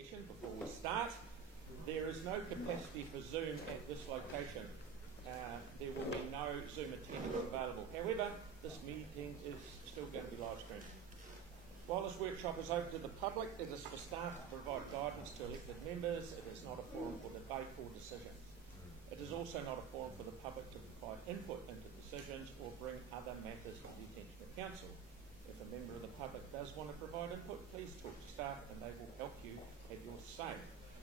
session before we start. There is no capacity for Zoom at this location. There will be no Zoom attendance available. However, this meeting is still going to be live streamed. While this workshop is open to the public, it is for staff to provide guidance to elected members. It is not a forum for debate or decisions. It is also not a forum for the public to provide input into decisions or bring other matters to the attention of council. If a member of the public does want to provide input, please talk to staff and they will help you have your say.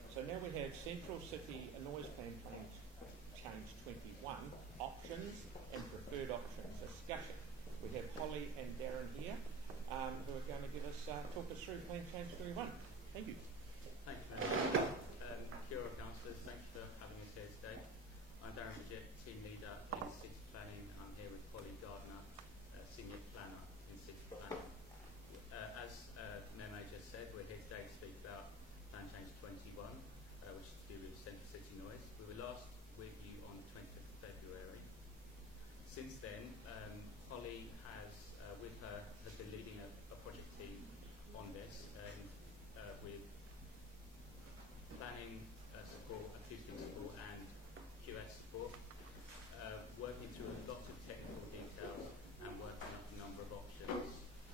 So now we have Central City Noise Plan Change 21, options and preferred options discussion. We have Holly and Darren here who are going to give us, talk us through Plan Change 21. Thank you. Thank you, Madam. Kia ora, councillors. Thanks for having us here today. I'm Darren Bridget, Team Leader in City Planning. I'm here with Holly Gardner, Senior Planner in City Planning. As Mayor May just said, we're here today to speak about Plan Change 21, which is to do with Central City Noise. We were last with you on the 25th of February. Since then, Holly has, with her, has been leading a project team on this, and with planning support, acoustic support, and QS support, working through lots of technical details and working up a number of options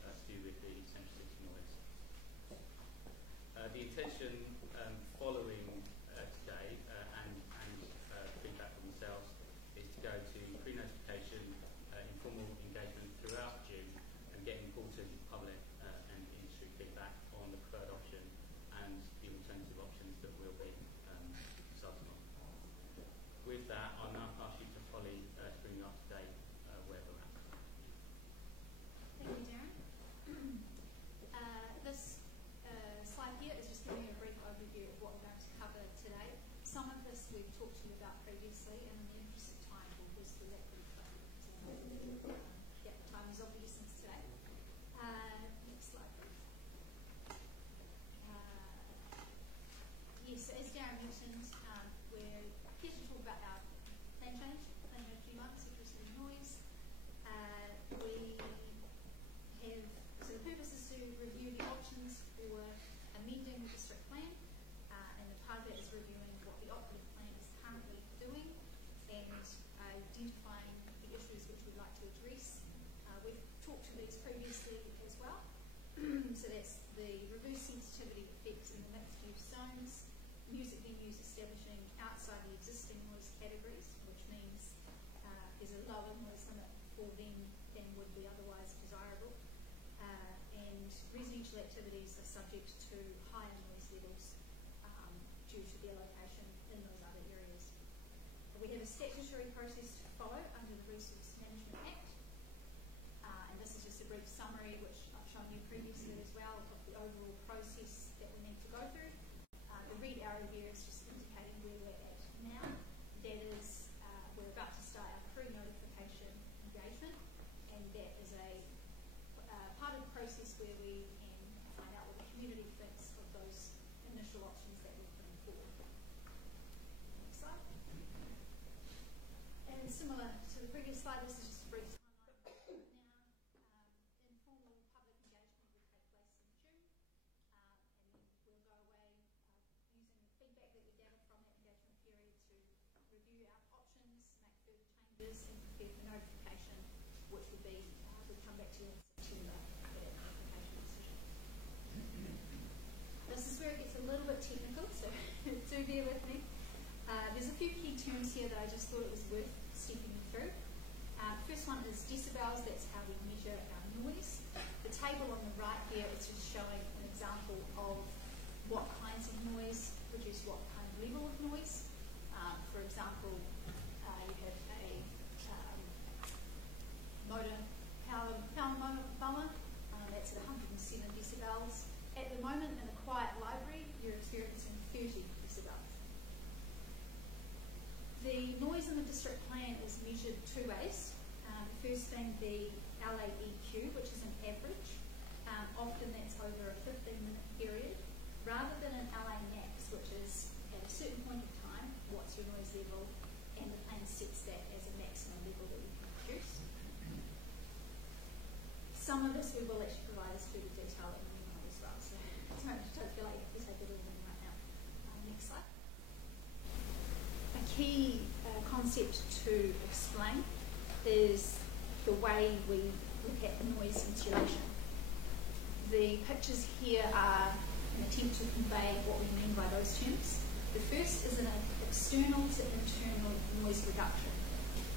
to do with the Central City Noise. The intention following today and feedback from themselves is to go to pre-notification, informal engagement throughout June and get important public and industry feedback on the preferred option and the alternative options that we'll be consulting on. With that, I'll now pass you to Holly to bring you up to date where we're at. Thank you, Darren. This slide here is just giving you a brief overview of what we're going to cover today. Some of this we've talked to you about previously, and in the interest of time, we'll whiz through that pretty quickly. The time is of the essence today. Next slide, please. Yes, as Darren mentioned, we're here to talk about our plan change, Plan Change 21, Central City Noise. So the purpose is to review the options for amending the district plan, and the part of that is reviewing what the operative plan is currently doing and identifying the issues which we'd like to address. We've talked to these previously as well. So that's the reverse sensitivity effects in the mixed-use zones, music venues establishing outside the existing noise categories, which means there's a lower noise limit for them than would be otherwise desirable. And residential activities are subject to higher noise levels due to their location in those other areas. We have a statutory process to follow under the Resource Management Act, and this is just a brief summary, which I've shown you previously as well, of the overall process that we need to go through. The red arrow here is just indicating where we're at now. That is, we're about to start our pre-notification engagement, and that is a part of the process where we can find out what the community thinks of those initial options that we're putting forward. Next slide. And similar to the previous slide, this is just a brief timeline. Now, informal public engagement will take place in June, and then we'll go away using the feedback that we gathered from that engagement period to review our options, make further changes, and prepare for notification, which would be, we'll come back to you in September for that notification decision. This is where it gets a little bit technical, so do bear with me. There's a few key terms here that I just thought it was worth stepping you through. First one is decibels, that's how we measure our noise. The table on the right here is just showing an example of what kinds of noise produce what kind of level of noise. For example, you have a power mower, that's at 107 decibels. At the moment, in a quiet library, you're experiencing 30 decibels. The noise in the district plan is measured two ways. The first thing, the LAEQ, which is an average. Often that's over a 15-minute period, rather than an LA max, which is at a certain point of time, what's your noise level, and the plan sets that as a maximum level that you can produce. Some of this we will actually provide as further detail in the email as well, so don't feel like you have to take it all in one key concept to explain is the way we look at noise insulation. The pictures here are an attempt to convey what we mean by those terms. The first is an external to internal noise reduction.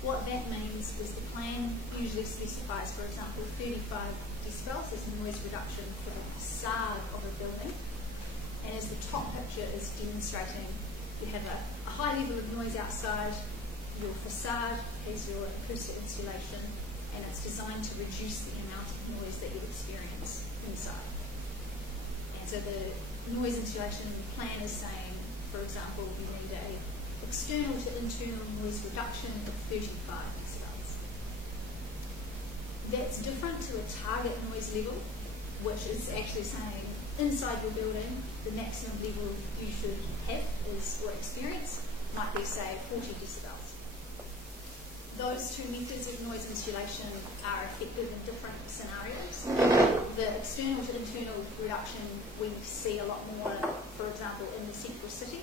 What that means is the plan usually specifies, for example, 35 decibels as noise reduction for the facade of a building. And as the top picture is demonstrating, you have a high level of noise outside, your facade has your acoustic insulation, and it's designed to reduce the amount of noise that you experience inside. And so the noise insulation plan is saying, for example, you need a external to internal noise reduction of 35 decibels. That's different to a target noise level, which is actually saying inside your building, the maximum level you should have is, or experience might be, say, 40 decibels. Those two methods of noise insulation are effective in different scenarios. The external to internal reduction we see a lot more, for example, in the central city,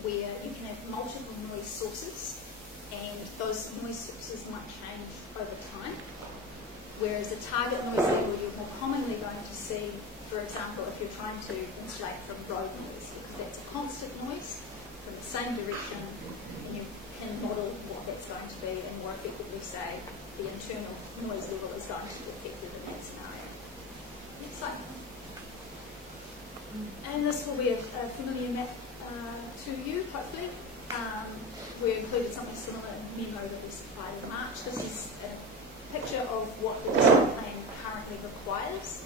where you can have multiple noise sources, and those noise sources might change over time. Whereas a target noise level you're more commonly going to see, for example, if you're trying to insulate from road noise, because that's a constant noise from the same direction, and you can model what that's going to be and more effectively say the internal noise level is going to be effective in that scenario. Next slide. And this will be a familiar map to you, hopefully. We included something similar in the memo that we supplied in March. This is a picture of what the district plan currently requires.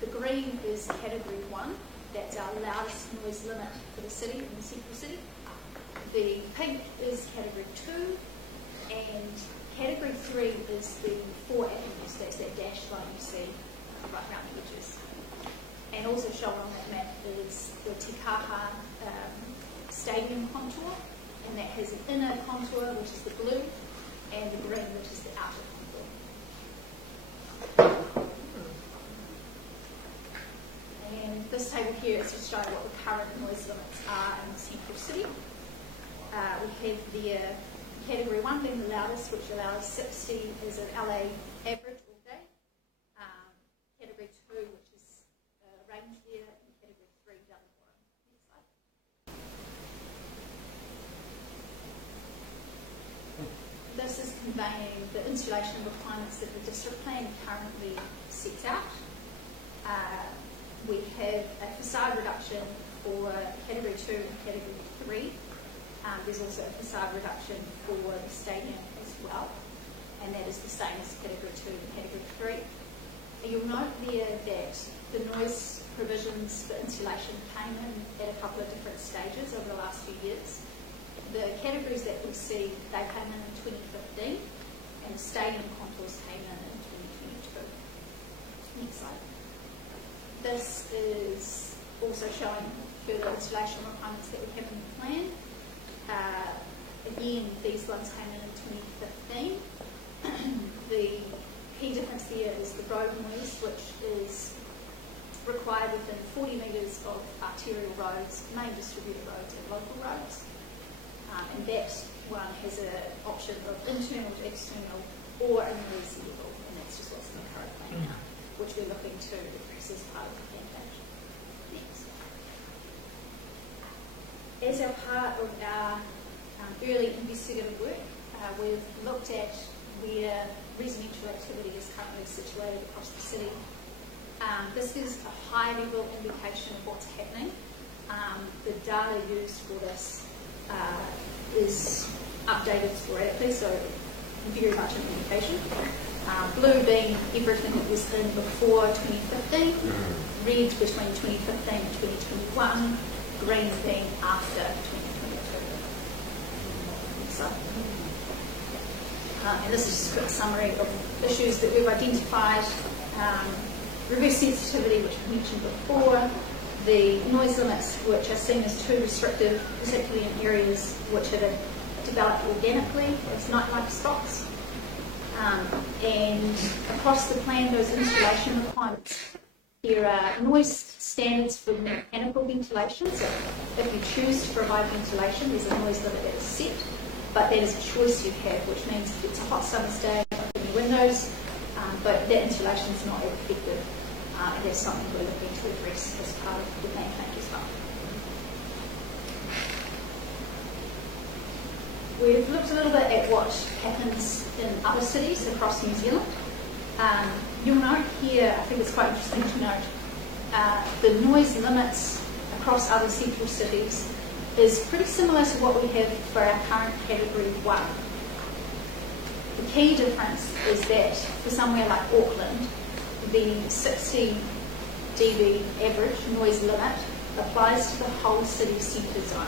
The green is category 1. That's our loudest noise limit for the city, in the central city. The pink is category 2, and category 3 is the 4 avenues. That's that dashed line you see right around the edges. And also shown on that map is the Te Kaha stadium contour, and that has an inner contour, which is the blue, and the green, which is the outer contour. And this table here is just showing what the current noise limits are in the central city. We have the category 1 being the loudest, which allows 60 as an LA average all day. Category 2, which is range there, and category 3 down the bottom. Next slide. This is conveying the insulation requirements that the district plan currently sets out. We have a facade reduction for category 2 and category 3. There's also a facade reduction for the stadium as well, and that is the same as category 2 and category 3. And you'll note there that the noise provisions for insulation came in at a couple of different stages over the last few years. The categories that we see, they came in 2015, and the stadium contours came in 2022. Next slide. This is also showing further insulation requirements that we have in the plan. Again, these ones came in 2015. The key difference here is the road noise, which is required within 40 metres of arterial roads, main distributed roads and local roads. And that one has an option of internal to external or a noise level, and that's just what's in the current plan now, which we're looking to address as part of the plan page. Next. As our part of our early investigative work, we've looked at where residential activity is currently situated across the city. This is a high-level indication of what's happening. The data used for this is updated sporadically, so very much an indication. Blue being everything that was in before 2015, red between 2015 and 2021, green being after 2022. So, and this is just a quick summary of issues that we've identified. Reverse sensitivity, which I mentioned before, the noise limits, which are seen as too restrictive, particularly in areas which are developed organically as nightlife spots. And across the plan, those insulation requirements. There are noise standards for mechanical ventilation, so if you choose to provide ventilation, there's a noise limit that is set. but that is a choice you have, which means if it's a hot summer's day, open your windows, but that insulation is not as effective, and that's something we're looking to address as part of the plan change as well. We've looked a little bit at what happens in other cities across New Zealand. You'll note here, I think it's quite interesting to note, the noise limits across other central cities is pretty similar to what we have for our current Category 1. The key difference is that for somewhere like Auckland, the 60 dB average noise limit applies to the whole city centre zone.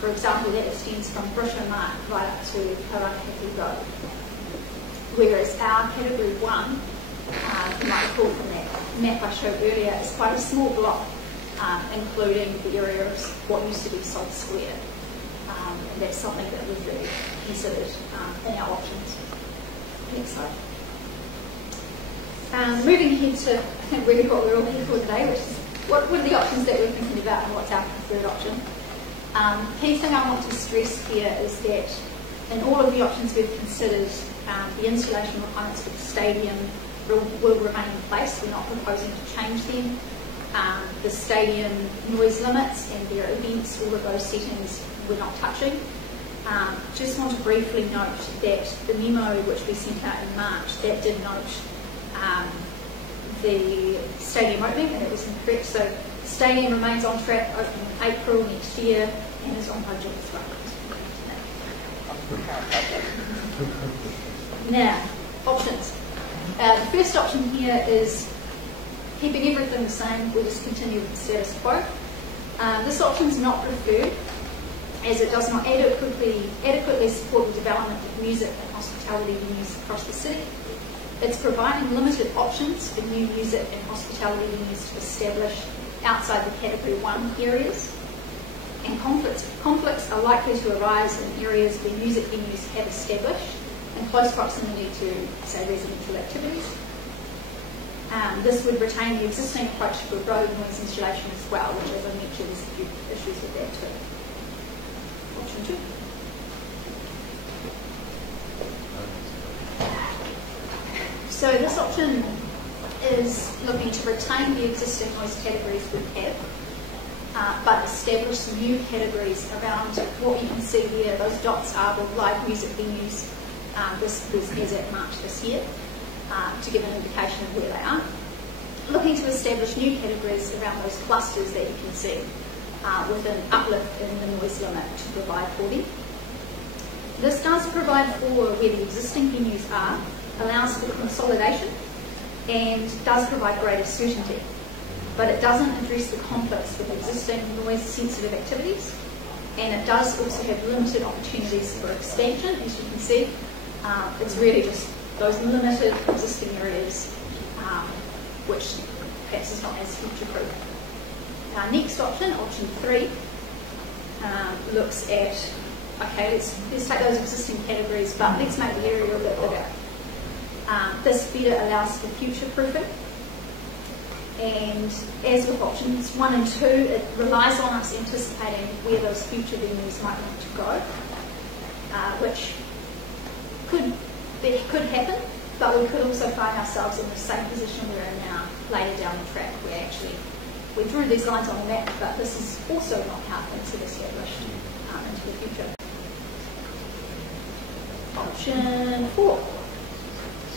For example, that extends from Britomart right up to Parakihi Road. Whereas our Category 1, you might recall from that map I showed earlier, is quite a small block, including the area of what used to be Salt Square. And that's something that we've really considered in our options. Next slide. Moving ahead to, I think, really what we're all here for today, which is what are the options that we're thinking about and what's our preferred option. Key thing I want to stress here is that in all of the options we've considered, the insulation requirements for the stadium will remain in place. We're not proposing to change them. The stadium noise limits and their events, all of those settings we're not touching. Just want to briefly note that the memo which we sent out in March, that did note the stadium opening, and it was incorrect. So the stadium remains on track, opening in April next year, and is on budget as well. Now, options. The first option here is keeping everything the same. We'll just continue with the status quo. This option is not preferred, as it does not adequately support the development of music and hospitality venues across the city. It's providing limited options for new music and hospitality venues to establish outside the Category 1 areas. And conflicts are likely to arise in areas where music venues have established in close proximity to, say, residential activities. This would retain the existing approach for road noise insulation as well, which, as I mentioned, there's a few issues with that too. Option 2. So this option is looking to retain the existing noise categories we have, but establish some new categories around what you can see here. Those dots are the live music venues. This is at March this year, to give an indication of where they are. Looking to establish new categories around those clusters that you can see, with an uplift in the noise limit to provide for them. This does provide for where the existing venues are, allows for consolidation, and does provide greater certainty. But it doesn't address the conflicts with existing noise-sensitive activities, and it does also have limited opportunities for expansion, as you can see. It's really just those limited existing areas, which perhaps is not as future-proof. Our next option, option 3, looks at, okay, let's take those existing categories, but let's make the area a bit bigger. This better allows for future-proofing. And as with options 1 and 2, it relies on us anticipating where those future venues might want to go, which could happen, but we could also find ourselves in the same position we're in now later down the track, where actually we drew these lines on the map, but this is also not how things have established into the future. Option 4.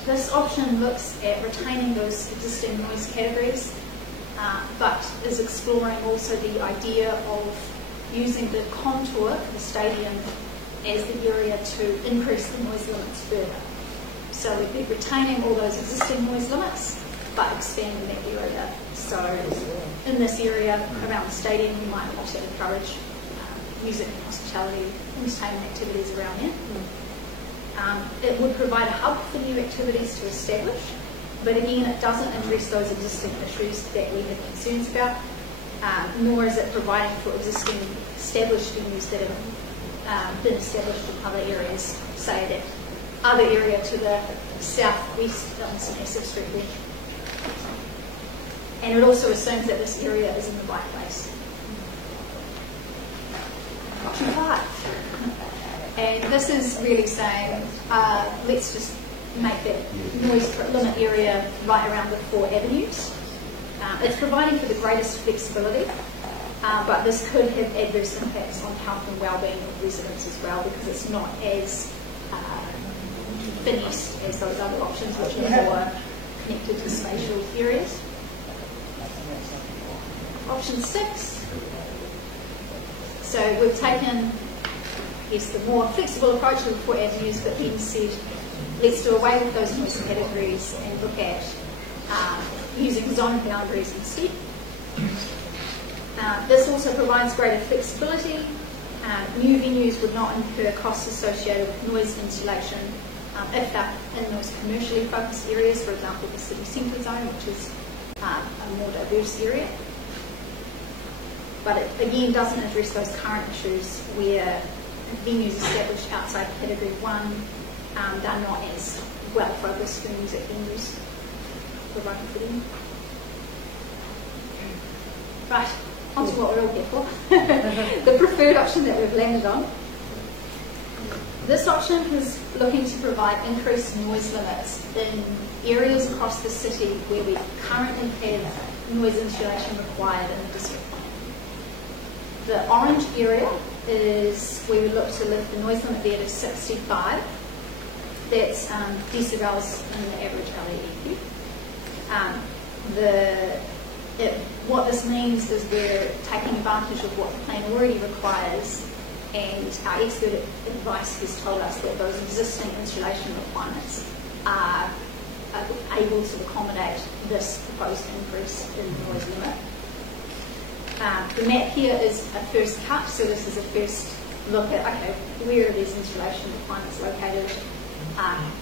This option looks at retaining those existing noise categories, but is exploring also the idea of using the contour of the stadium as the area to increase the noise limits further. So we'd be retaining all those existing noise limits, but expanding that area. So in this area around the stadium, we might want to encourage music and hospitality, entertainment activities around there. It would provide a hub for new activities to establish, but again, it doesn't address those existing issues that we have concerns about, nor is it providing for existing established venues that have been established in other areas, say that other area to the southwest on St. Asaph Street there. And it also assumes that this area is in the right place. Option 5. And this is really saying, let's just make that noise limit area right around the 4 avenues. It's providing for the greatest flexibility, but this could have adverse impacts on health and well-being of residents as well, because it's not as finished as those other options, which are more connected to spatial areas. Option 6. So we've taken, yes, the more flexible approach to the 4 avenues, but then said, let's do away with those noise categories and look at using zone boundaries instead. This also provides greater flexibility. New venues would not incur costs associated with noise insulation if they're in those commercially focused areas, for example, the city centre zone, which is a more diverse area. But it, again, doesn't address those current issues where venues established outside Category 1, they're not as well-focused for music venues providing for them. Right, on to what we're all here for. The preferred option that we've landed on. This option is looking to provide increased noise limits in areas across the city where we currently have noise insulation required in the district plan. The orange area is where we look to lift the noise limit there to 65. That's decibels in the average LAEQ. What this means is we're taking advantage of what the plan already requires, and our expert advice has told us that those existing insulation requirements are able to accommodate this proposed increase in the noise limit. The map here is a first cut, so this is a first look at, okay, where are these insulation requirements located?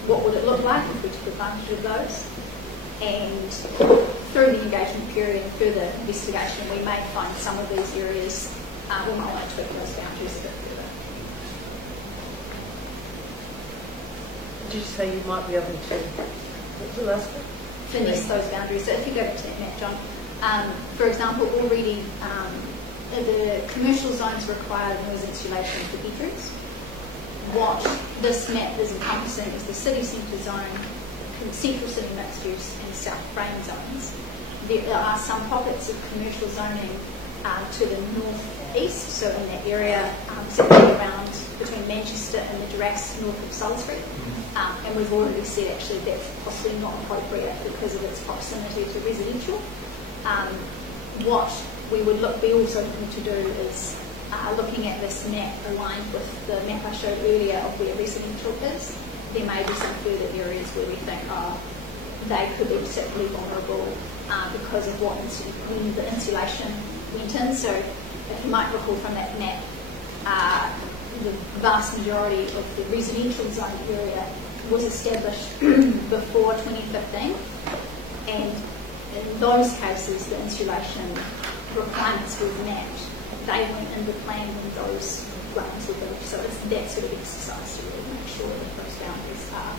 What would it look like if we took advantage of those? And through the engagement period and further investigation, we may find some of these areas we might want to tweak those boundaries a bit further. Did you say you might be able to, what's the last bit? Finish those boundaries. So if you go back to that map, John, for example, already the commercial zones require noise insulation for bedrooms. What this map is encompassing is the city centre zone, central city mixed use, and south frame zones. There are some pockets of commercial zoning to the northeast, so in that area, particularly around between Manchester and the Duras, north of Salisbury. And we've already said actually that's possibly not appropriate because of its proximity to residential. What we would be also looking to do is looking at this map aligned with the map I showed earlier of where residential is. There may be some further areas where we think they could be particularly vulnerable because of when the insulation went in. So if you might recall from that map, the vast majority of the residential zone area was established before 2015, and in those cases the insulation requirements were mapped. They went into plan when those grounds were built. So it's that sort of exercise to really make sure that those boundaries are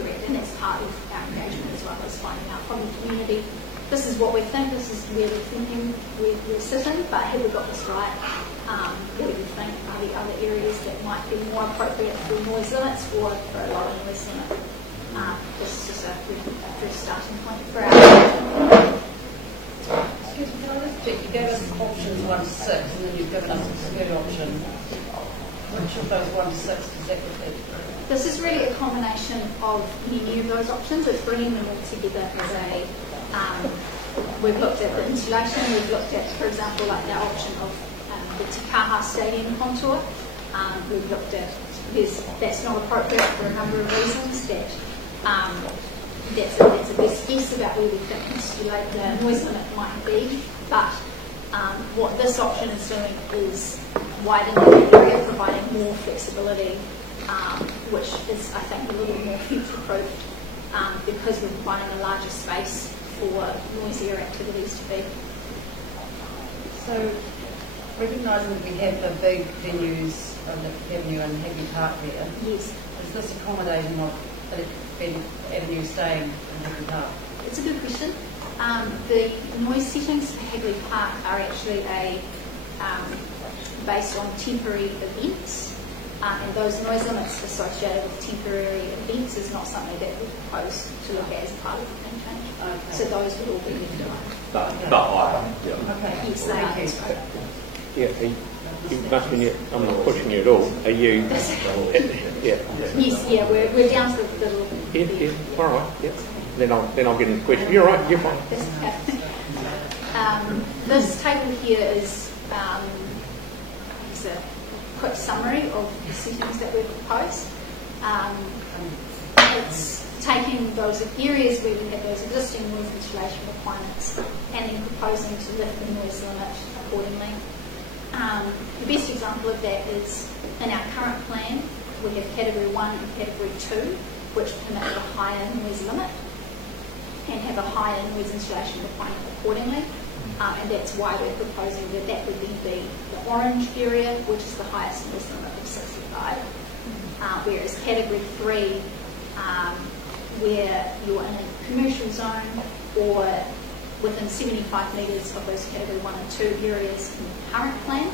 correct, and that's part of our engagement as well as finding out from the community. This is what we think, this is where we're thinking we're sitting, but have we got this right? What do we think are the other areas that might be more appropriate for noise limits or for a lower noise limit? This is just a first starting point for our engagement. Excuse me, can I just check? You gave us options 1 to 6, and then you've given us a third option. Which of those 1 to 6 does that refer to? This is really a combination of many of those options. It's bringing them all together as a we've looked at the insulation, we've looked at, for example, like the option of the Te Kaha Stadium contour. We've looked at that's not appropriate for a number of reasons. That's a best guess about where we think the noise limit might be. But what this option is doing is widening the area, providing more flexibility, which is, I think, a little more future-proof because we're providing a larger space for noisier activities to be. So, recognising that we have the big venues on the Avenue and Hagley Park there, Yes. is this accommodating of Avenue staying in Hagley Park? It's a good question. The noise settings for Hagley Park are actually based on temporary events. And those noise limits associated with temporary events is not something that we propose to look at as a part of the plan change. Okay. So those would all be left alone. But higher. Yeah. Okay. Yes, they are. That's right. Yeah, you must be. I'm not pushing you at all. Are you? Yeah. Yes, yeah, we're down to the little. Yeah. All right. Yeah. Then I'll get into the question. You're right. You're fine. That's okay. This table here is a quick summary of the settings that we propose. It's taking those areas where we have those existing noise insulation requirements and then proposing to lift the noise limit accordingly. The best example of that is in our current plan, we have Category 1 and Category 2, which permit a higher noise limit and have a higher noise insulation requirement accordingly. And that's why we're proposing that that would then be the orange area, which is the highest noise limit of 65. Whereas Category 3, where you're in a commercial zone or within 75 metres of those Category 1 and 2 areas in the current plan,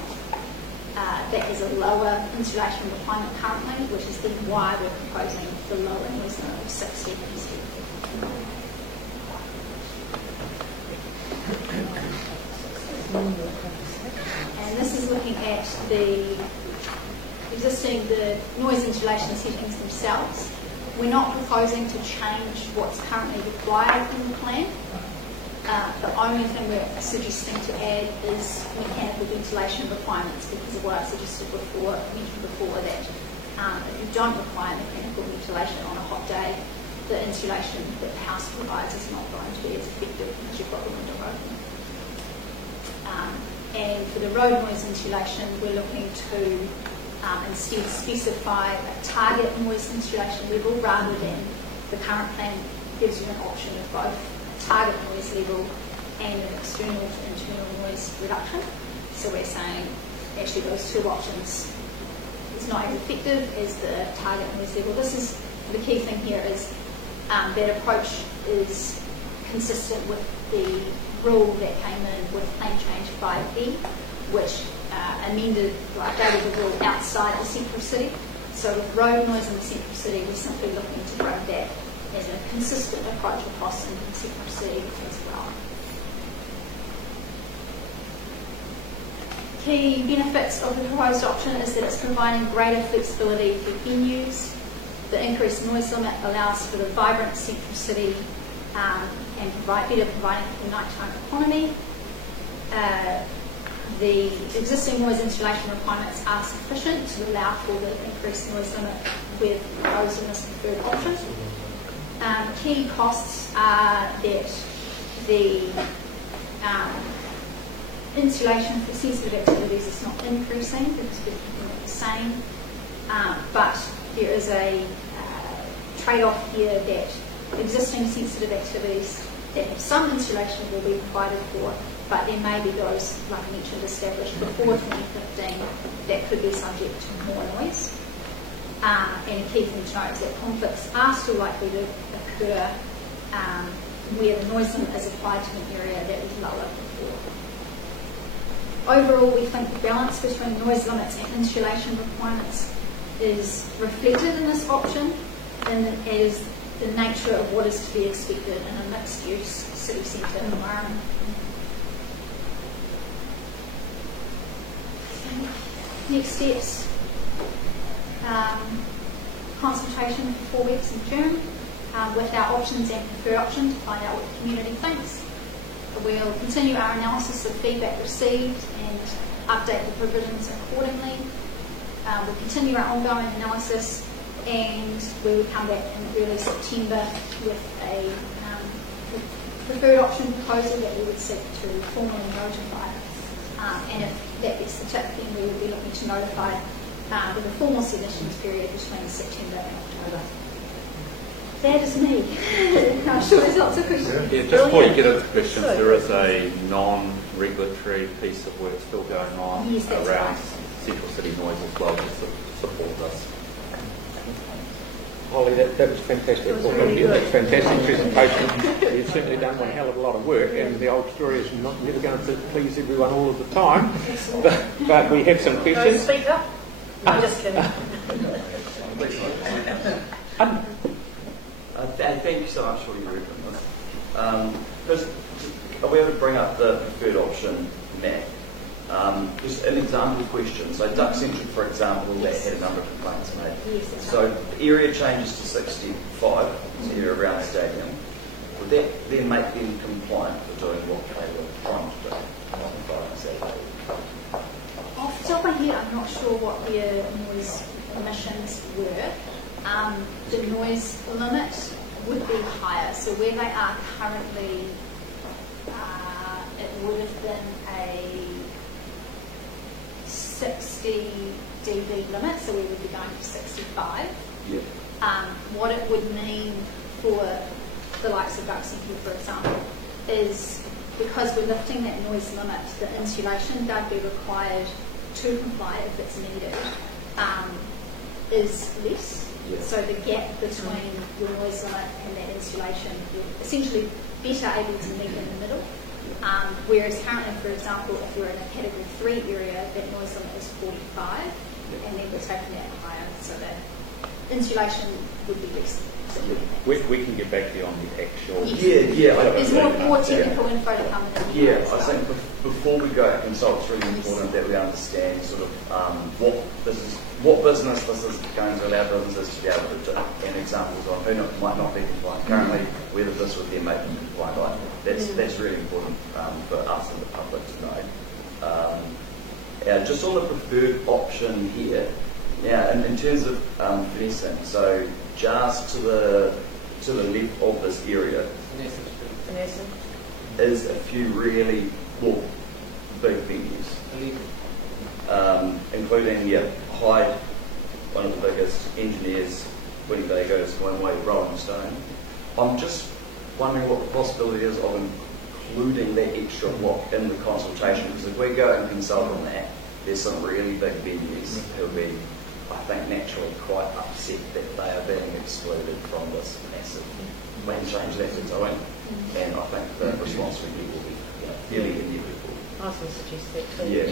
that is a lower insulation requirement currently, which is then why we're proposing the lower noise limit of 60 instead. And this is looking at the noise insulation settings themselves. We're not proposing to change what's currently required in the plan. The only thing we're suggesting to add is mechanical ventilation requirements because of what I mentioned before that if you don't require mechanical ventilation on a hot day, the insulation that the house provides is not going to be as effective as you've got the window open. And for the road noise insulation, we're looking to instead specify a target noise insulation level rather than the current plan gives you an option of both a target noise level and an external to internal noise reduction. So we're saying actually those two options is not as effective as the target noise level. This is the key thing here is that approach is consistent with the rule that came in with Plan Change 5E, which updated the rule outside the central city. So with road noise in the central city, we're simply looking to bring that as a consistent approach across in the central city as well. Key benefits of the proposed option is that it's providing greater flexibility for venues. The increased noise limit allows for the vibrant central city and providing for nighttime economy. The existing noise insulation requirements are sufficient to allow for the increased noise limit with proposed in this preferred option. Key costs are that the insulation for sensitive activities is not increasing because we're keeping it the same, but there is a trade-off here that existing sensitive activities that have some insulation will be provided for, but there may be those, like I mentioned, established before 2015 that could be subject to more noise. And a key thing to note is that conflicts are still likely to occur where the noise limit is applied to an area that was lower before. Overall, we think the balance between noise limits and insulation requirements is reflected in this option and is the nature of what is to be expected in a mixed-use city centre environment. Next steps, consultation for 4 weeks in June with our options and preferred option to find out what the community thinks. We'll continue our analysis of feedback received and update the provisions accordingly. We'll continue our ongoing analysis and we will come back in early September with a preferred option proposal that we would seek to formally notify. And if that gets the tip, then we will be looking to notify with a formal submissions period between September and October. That is me. I'm sure there's lots of questions. Yeah, just before you get into questions, there is a non-regulatory piece of work still going on around central city noise as well to support this. Holly, that was fantastic. That's fantastic presentation. You've certainly done one hell of a lot of work, and the old story is never going to please everyone all of the time. But we have some questions. Speak up. I'm just kidding. Thank you so much for your reference. Just, are we able to bring up the preferred option map? Just an example question. So Duck Central, for example, that had a number of complaints made. So the area changes to 65, so area around the stadium. Would that then make them compliant for doing what they were trying to do? Off the top of my head, I'm not sure what their noise emissions were. The noise limit would be higher. So where they are currently, it would have been a 60 dB limit, so we would be going to 65. Yeah. What it would mean for the likes of Duck Central, for example, is because we're lifting that noise limit, the insulation they'd be required to comply if it's needed is less. Yeah. So the gap between your noise limit and that insulation, you're essentially better able to meet in the middle. Whereas currently, for example, if you're in a Category 3 area, that noise limit is 45, and then we're taking that higher, so that insulation would be less. We can get back to you on the actual. Yes. Yeah. There's more technical info to come in. Yeah, I think before we go out consult, it's really important that we understand sort of what business this is going to allow businesses to be able to do, and examples of who might not be compliant currently, whether this would then make them compliant. Like, that's really important for us and the public to know. Just on the preferred option here, now in terms of finessing, so just to the left of this area is a few really big venues, including Hyde, one of the biggest, Engineers, Winnebagos, One-Way, Rolling Stone. I'm just wondering what the possibility is of including that extra block in the consultation, because if we go and consult on that, there's some really big venues who will be, I think, naturally quite upset that they are being excluded from this massive plan change that's going. And I think the response we get will be fairly inevitable. I was going to suggest that too. Yeah.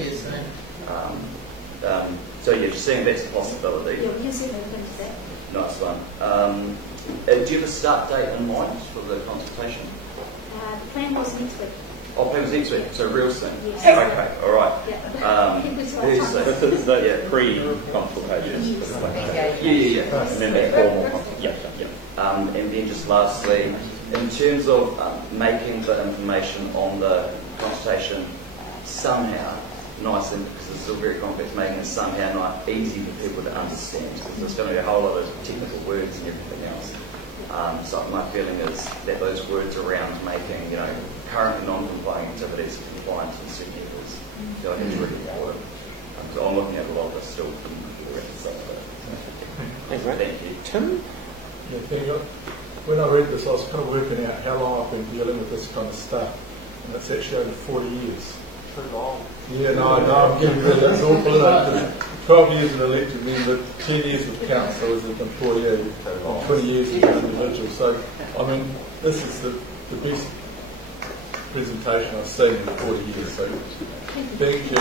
So just seeing that's a possibility. Yeah, we can see open to that. Nice one. Do you have a start date in mind for the consultation? The plan was next week. Oh, plan was next week, so real soon. Yes. Okay, all right. Yeah. Very soon. This is the pre-consultation. Yeah. And then the formal. And then just lastly, in terms of making the information on the consultation somehow nice, and because it's still very complex, making it somehow not easy for people to understand, because there's going to be a whole lot of technical words and everything else. So my feeling is that those words around making, currently non-compliant activities compliant in certain areas, I feel like it's really important. So I'm looking at a lot of this still from the rest of the Thank you. Tim? Yeah, when I read this, I was kind of working out how long I've been dealing with this kind of stuff, and it's actually over 40 years. Too long. Yeah, no, I'm getting rid of that. It's awful, isn't it? 12 years as an elected member, 10 years with council as an employee, 20 years as an individual. So, I mean, this is the best presentation I've seen in 40 years. So, thank you.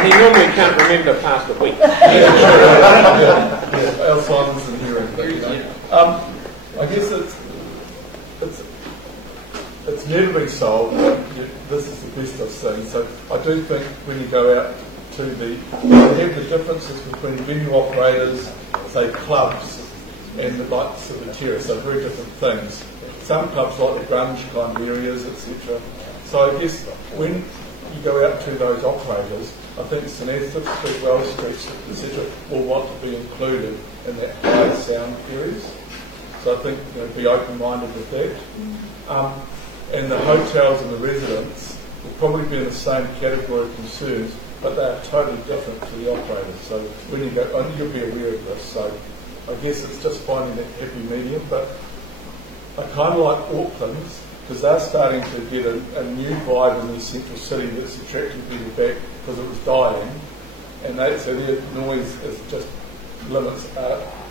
He normally can't remember past a week. Alzheimer's and hearing. I guess it's never been solved, but this is the best I've seen. So I do think when you go out to you have the differences between venue operators, say clubs, and the likes of the terrace, so very different things. Some clubs like the grunge kind of areas, etc. So I guess when you go out to those operators, I think St Esther Street, Wells Street, etc. will want to be included in that high sound areas. So I think be open-minded with that. And the hotels and the residents will probably be in the same category of concerns, but they are totally different to the operators. So when you go, I think you'll be aware of this. So I guess it's just finding that happy medium. But I kind of like Auckland's because they're starting to get a new vibe in the central city that's attracting people back because it was dying. And so their noise is just limits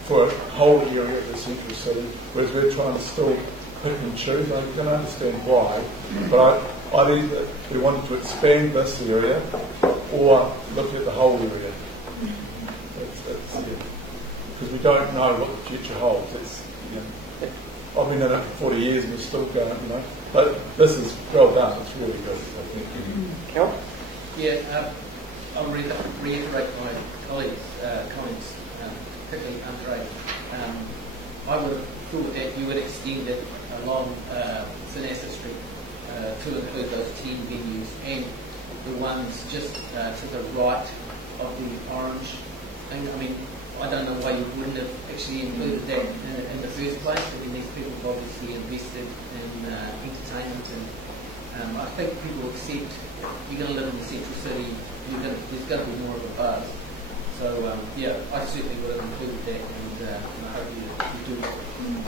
for a whole area of the central city, whereas we're trying to still pick and choose. I can understand why, but Either we wanted to expand this area or look at the whole area. Because we don't know what the future holds. I've been in it for 40 years and we're still going, But this is well done. It's really good, I think. Cal? Yeah, I'll reiterate my colleagues' comments, particularly Andre. I would have thought that you would extend it along St Asaph Street to include those 10 venues and the ones just to the right of the orange thing. I mean, I don't know why you wouldn't have actually included that in the first place. I mean, these people have obviously invested in entertainment, and I think people accept you're going to live in the central city, there's going to be more of a buzz. So, yeah, I certainly would have included that, and I hope you do.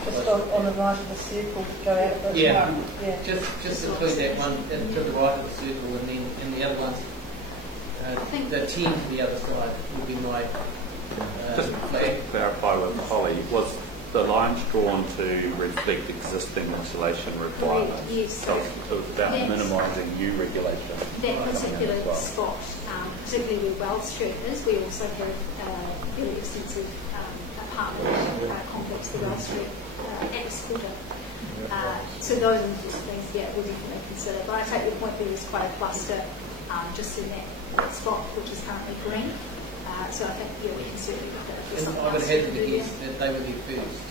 Just on the right of the circle, go out of the one. Yeah. Just include that one to the right of the circle, and then the other ones, the 10 to the other side would be my Just to clarify with Holly, was the lines drawn to reflect existing insulation requirements? Yes. So it was about minimising new regulation. That particular spot, particularly where Wells Street is, we also have a very extensive apartment complex, the Wells Street X Quarter. So those are the things, we'll definitely consider. But I take your point, there is quite a cluster just in that spot, which is currently green. So I think we can certainly look at it. And I would hazard a guess that they would be first.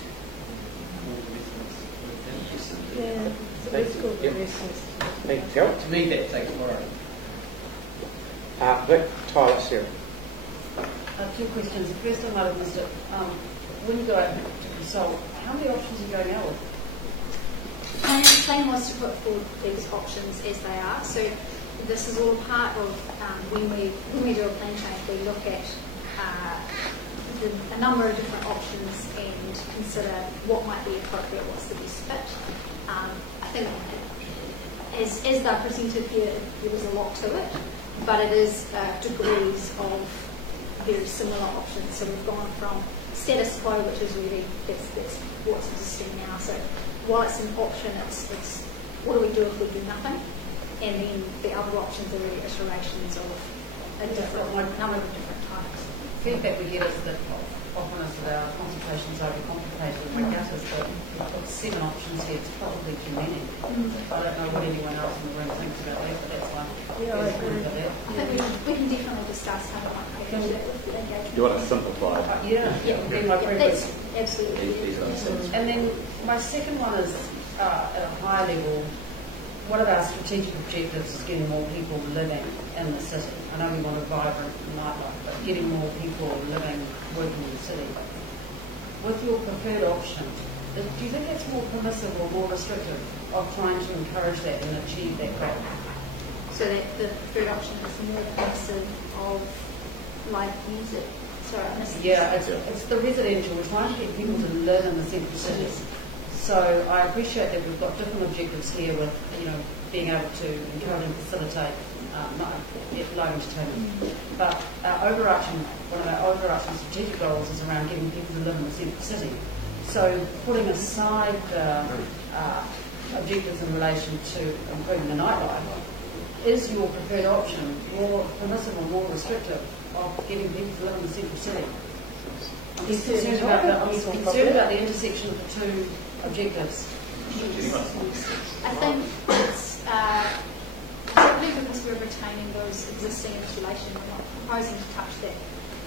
Yeah, so let's go for reasons. Thank you, Cal. To me, that takes priority. Vic, Tyler, Sarah. Two questions. The first one, I might have missed it. When you go out to consult, how many options are you going out with? The plan was to put forward these options as they are. So this is all part of when we do a plan change, we look at a number of different options and consider what might be appropriate, what's the best fit. I think as they're presented here, there is a lot to it, but it is degrees of very similar options. So we've gone from status quo, which is really that's what's existing now. So while it's an option, it's what do we do if we do nothing? And then the other options are really iterations of a number of different types. Feedback we get is that often is that our consultations are overcomplicated. My gut is that with 7 options here, it's probably too many. I don't know what anyone else in the room thinks about that, but that's why I agree with that. I think we can definitely discuss how to manage that with the engagement. Do you want to simplify it? Be my preference. That's absolutely. And then my second one is at a high level. One of our strategic objectives is getting more people living in the city. I know we want a vibrant nightlife, but getting more people living, working in the city. With your preferred option, do you think that's more permissive or more restrictive of trying to encourage that and achieve that goal? So that the third option is more permissive of live music. Sorry, I missed it's the residential. We're trying to get people to live in the central city. So I appreciate that we've got different objectives here with, being able to encourage and facilitate live entertainment. But one of our overarching strategic goals is around getting people to live in the central city. So putting aside objectives in relation to improving the nightlife, is your preferred option more permissive or more restrictive of getting people to live in the central city? I'm concerned about the intersection of the two objectives. I think it's simply because we're retaining those existing installations, we're not proposing to touch that.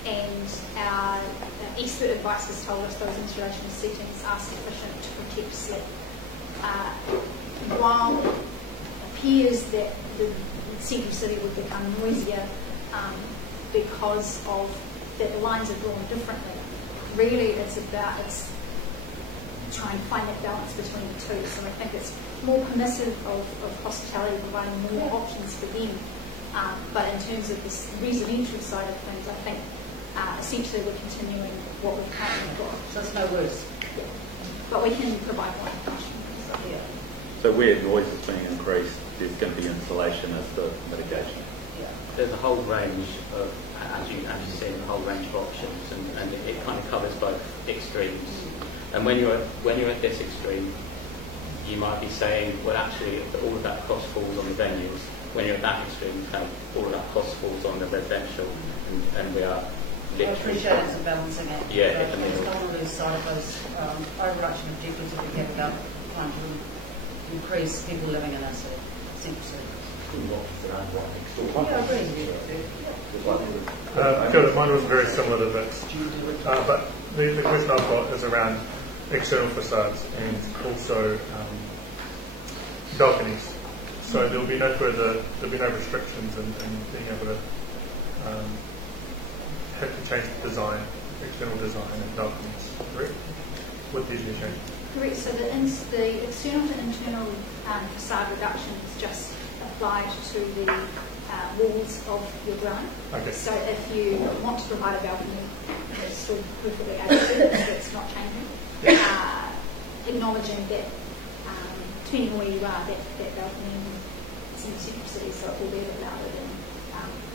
And our expert advice has told us those installation settings are sufficient to protect sleep. While it appears that the central city would become noisier because of that the lines are drawn differently, really it's trying to find that balance between the two. So I think it's more permissive of hospitality, providing more options for them. But in terms of this residential side of things, I think essentially we're continuing what we've currently got. So it's no worse. Yeah. But we can provide more information. So where noise is being increased, there's going to be insulation as the mitigation. There's a whole range of, as you said, a whole range of options, and it kind of covers both extremes. And when you're at this extreme, you might be saying, well, actually, if all of that cost falls on the venues, when you're at that extreme, all of that cost falls on the residential, and we are I literally... appreciate it's a balancing act. Yeah, but I mean- it's not on the side of those overarching objectives that we have about trying to increase people living in our city, central city. Yeah, I agree. Good. Mine was very similar to this. But the question I've got is around external facades and also balconies. So there'll be no restrictions in being able to have to change the design, external design and balconies, correct? Would these be changed? Correct. So the external to internal facade reduction is just applied to the walls of your dwelling. Okay. So if you want to provide a balcony, it's still perfectly able to, so it's not changing. Acknowledging that, depending on where you are, that balcony is in the central city, so it will be a bit louder than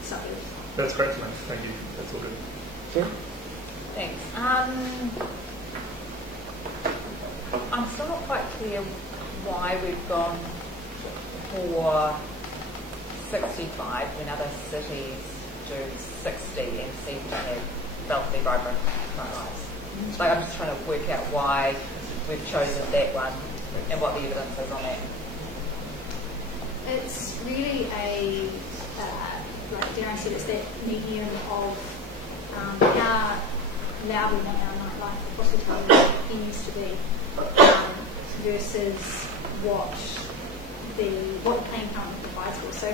suburbs. That's great to know. Thank you. That's all good. Sarah? Thanks. I'm still not quite clear why we've gone for 65 when other cities do 60 and seem to have relatively vibrant nightlights. Like, I'm just trying to work out why we've chosen that one and what the evidence is on that. It's really like Darren said, it's that medium of how loud we want our nightlife hospitality continues to be versus what the plan currently provides for. So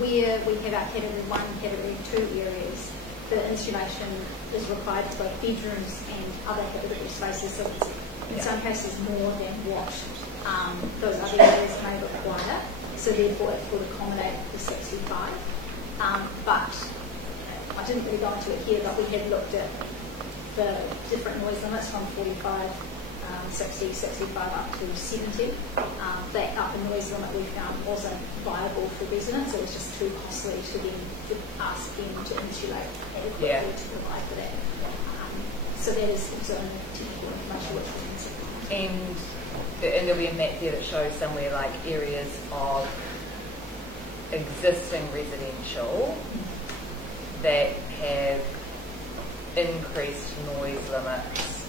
where we have our category 1, category 2 areas, the insulation is required to both bedrooms and other habitable spaces. So it's in some cases more than what those other areas may require. So therefore it would accommodate the 65. But I didn't really go into it here, but we had looked at the different noise limits from 45, 60, 65 up to 70. That upper noise limit we found wasn't viable for residents. It was just too costly to ask them to insulate adequately to provide for that. So that is also technical information which we can see. And there'll be a map there that shows somewhere like areas of existing residential that have increased noise limits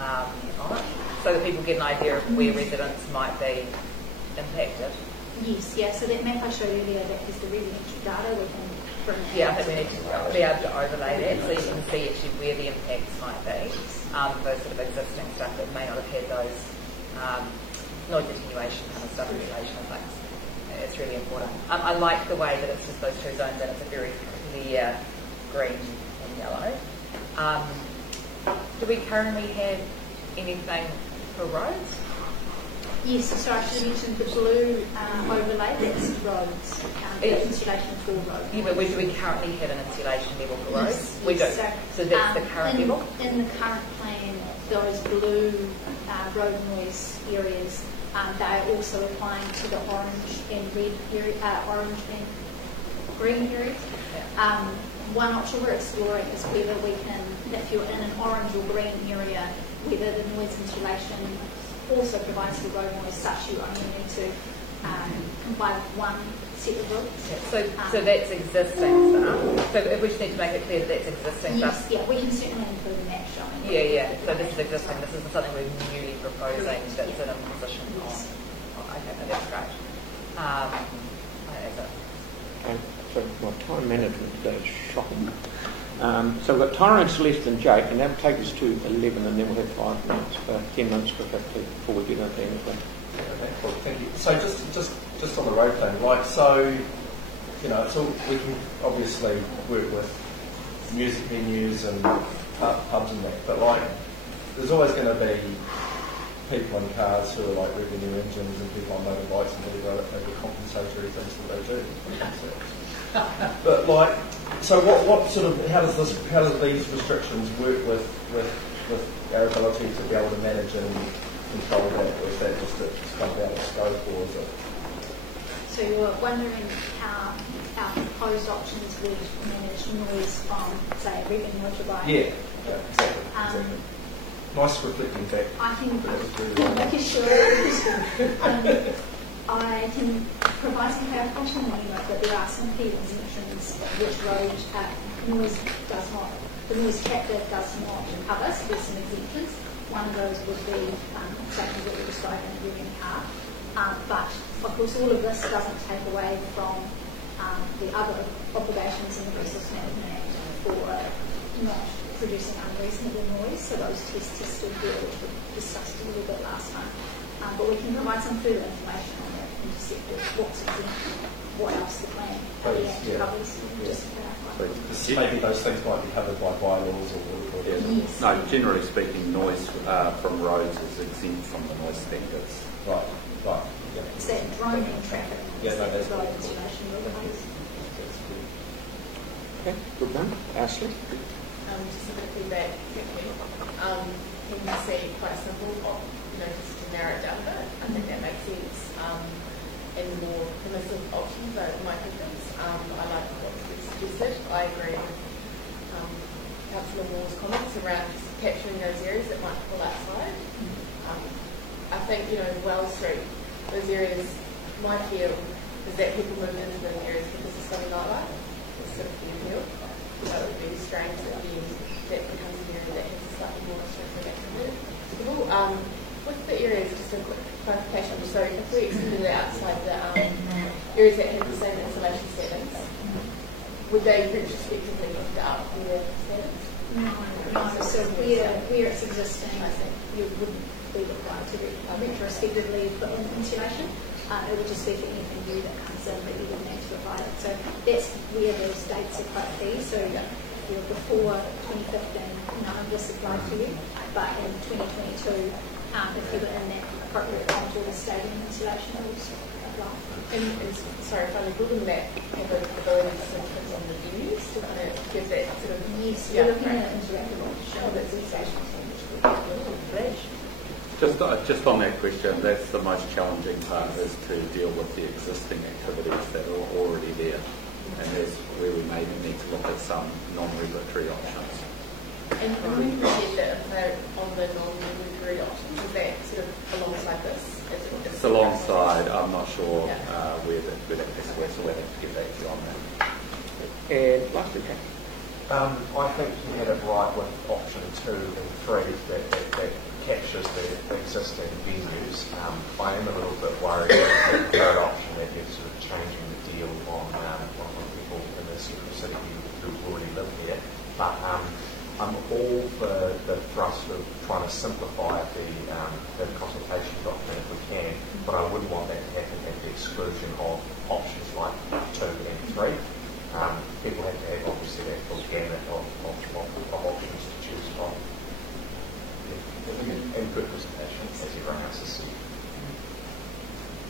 on it, so that people get an idea of where residents might be impacted. Yes, yeah. So that map I showed earlier, that is the residential data. We can bring that. Yeah, I think we need to be able to overlay that so you can see actually where the impacts might be. Those sort of existing stuff that may not have had those noise attenuation kind of stuff, regulation and things. It's really important. I like the way that it's just those two zones and it's a very clear green and yellow. Do we currently have anything for roads? Yes, so I should have mentioned the blue overlay, that's roads, the insulation for roads. Yeah, but do we currently have an insulation level for roads? Yes, We do. So that's the current level? In the current plan, those blue road noise areas, they are also applying to the orange and red area, orange and green areas. One option we're exploring is whether we can, if you're in an orange or green area, whether the noise insulation also provides the road noise such you only need to comply with one set of rules. Yeah. So that's existing stuff. So we just need to make it clear that that's existing Yes, stuff. yeah, we can certainly include a map showing. Yeah. So this is existing. This isn't something we're newly proposing that's in a position on. Okay, that's great. I think that's it. Okay, so my time management today is shocking. So we've got Tyrone, Celeste and Jake, and that will take us to 11, and then we'll have 5 minutes, 10 minutes for 50 before we get into anything. Okay, cool, thank you. So just on the road thing, like, so, you know, so we can obviously work with music venues and pubs and that, but like, there's always going to be people in cars who are like revving their engines and people on motorbikes and whatever other compensatory things that they do. But like, so what sort of, how does these restrictions work with our ability to be able to manage and control that, or is that just kind of out of scope, or is it? So you're wondering how our proposed options would manage noise from, say, a revving motorbike? Yeah, exactly. nice reflecting back. I can That was really make sure I can provide some clarification on the note that there are some key exemptions which road noise does not, the noise chapter does not cover, so there's some exemptions. One of those would be exactly what we're describing in the car. But of course all of this doesn't take away from the other obligations in the Resource Management Act for not producing unreasonable noise, so those tests are still there, which we discussed a little bit last time. But we can provide some further information on that interceptor, what's exempt, what else the plan covers, just to clarify. Maybe those things might be covered by bylaws or Yes. No, generally speaking, noise from roads is exempt from the noise standards. Right. Yeah. It's that droning traffic, Yeah, no, that's road insulation regulations. Okay, good one. Ashley? Just a bit of feedback. Can you see quite simple, just to narrow it down a bit? I think that makes sense. And more permissive options are my preference. I like what's been suggested. I agree with Councillor Moore's comments around capturing those areas that might fall outside. I think, Wells Street, those areas, my feel is that people move into those areas because of sunny nightlife. It's sort of the appeal. So it would be strange that that becomes an area that has a slightly more restrictive activity. With the areas, just a quick clarification. So if we extended it outside the areas that have the same insulation settings, would they retrospectively lift up their settings? No. So where it's existing, I think you wouldn't be required to retrospectively put in insulation. It would just be for anything new that comes in that you wouldn't need to provide it. So that's where those dates are quite key. So before 2015, none of this applied to you, but in 2022, if you were in that appropriate contour stadium insulation, it would apply. And sorry, finally, wouldn't that have the ability to influence on the venues to kind of give that sort of we're looking at interactive option. that's insulation. Just on that question, that's the most challenging part, is to deal with the existing activities that are already there. And that's where we maybe need to look at some non-regulatory options. And when you said that if they're on the non-regulatory options, is that sort of alongside this? It's alongside, I'm not sure where that best works, so we'll have to get back to you on that. And lastly, Jack? I think you had it right with option 2 and 3 that captures the existing venues. I am a little bit worried about the third option that you're sort of changing the deal on people in the central city who already live here. But I'm all for the thrust of trying to simplify the consultation document if we can, but I wouldn't want that to happen at the exclusion of options like 2 and 3. People have to have obviously that full gamut of options to choose from. And good presentation, as everyone else has seen.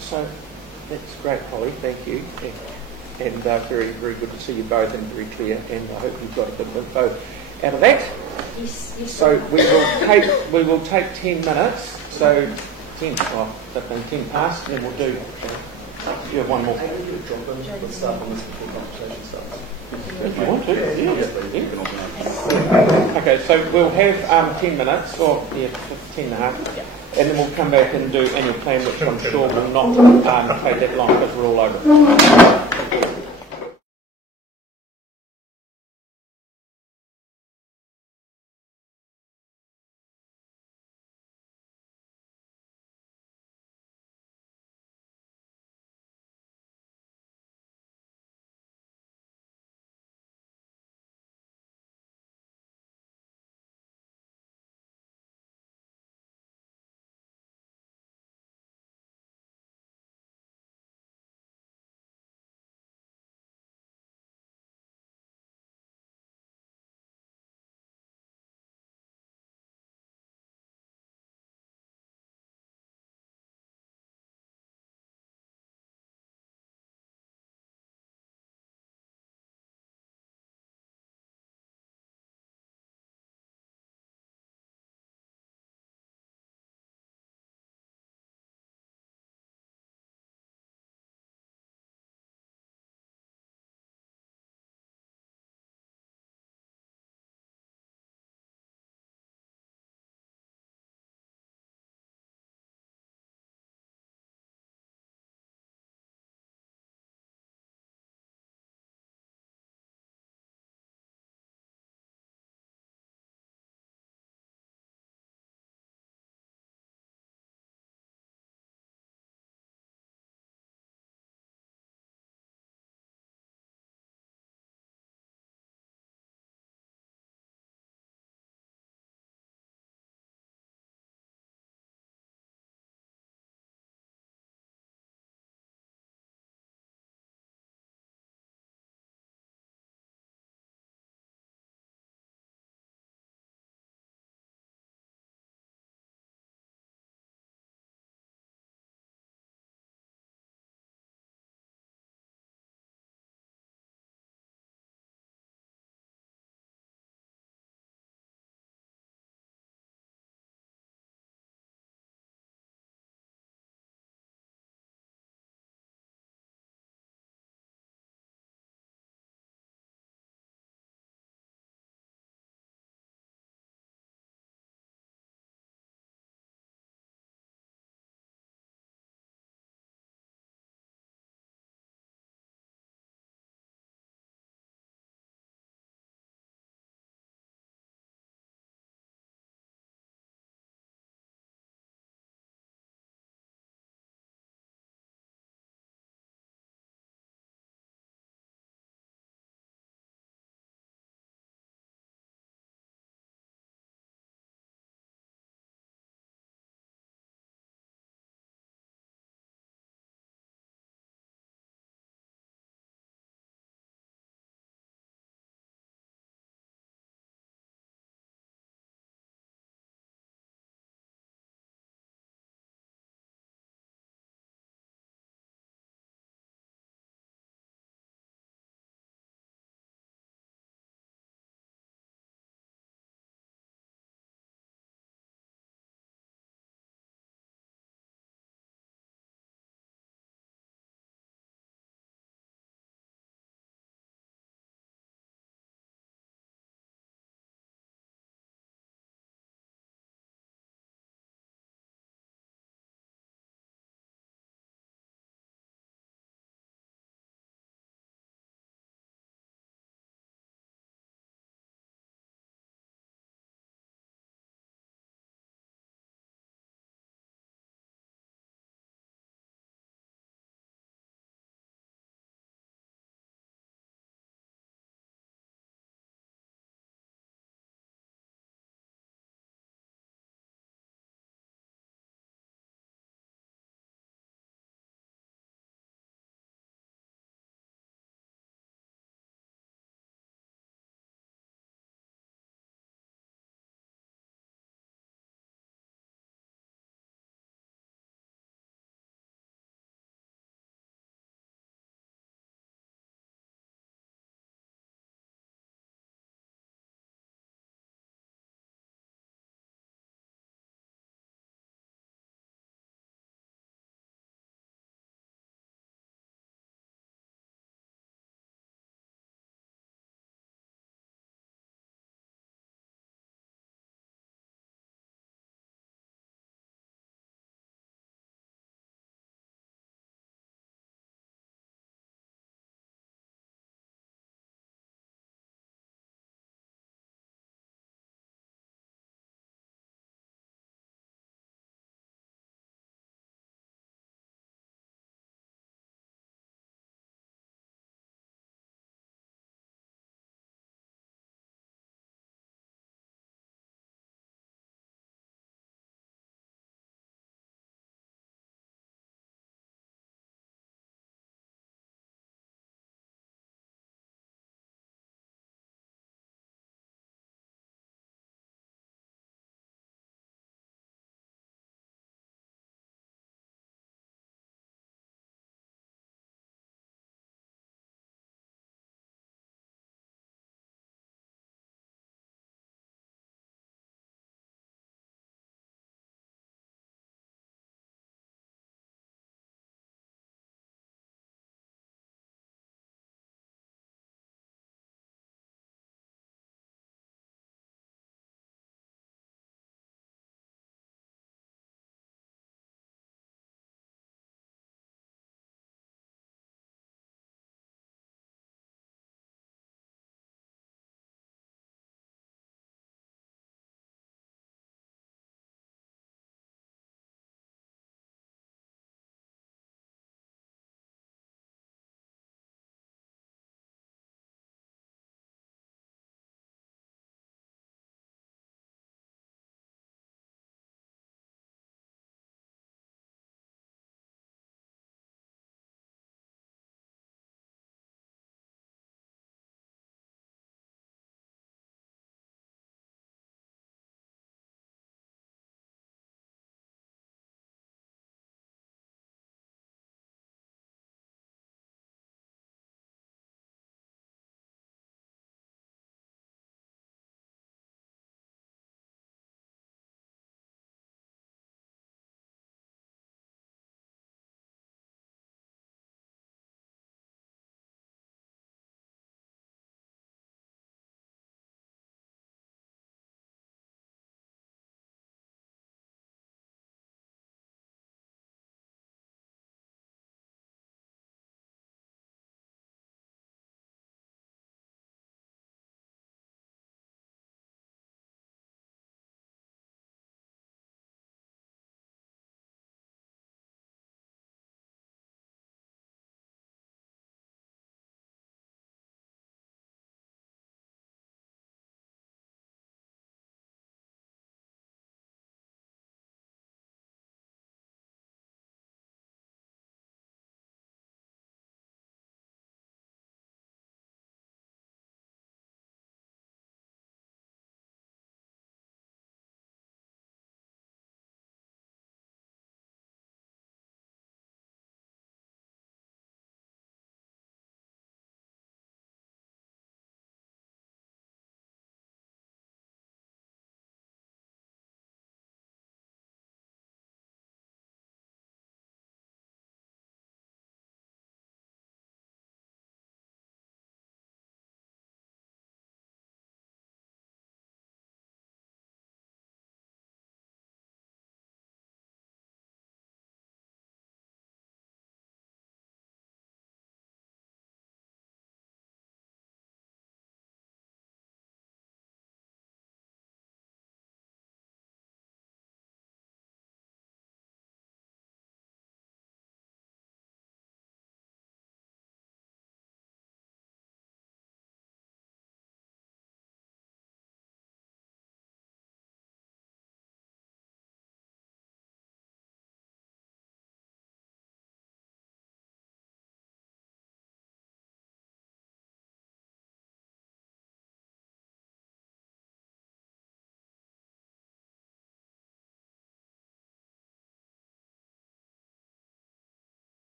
So that's great, Holly. Thank you. And very, very good to see you both, and very clear. And I hope you've got a bit of info out of that. Yes. So we will take 10 minutes. So 10 past, and then we'll do. You have one more. If you want to, Okay, so we'll have 10 minutes, or 10 and a half, and then we'll come back and do annual plan, which I'm sure will not take that long because we're all over.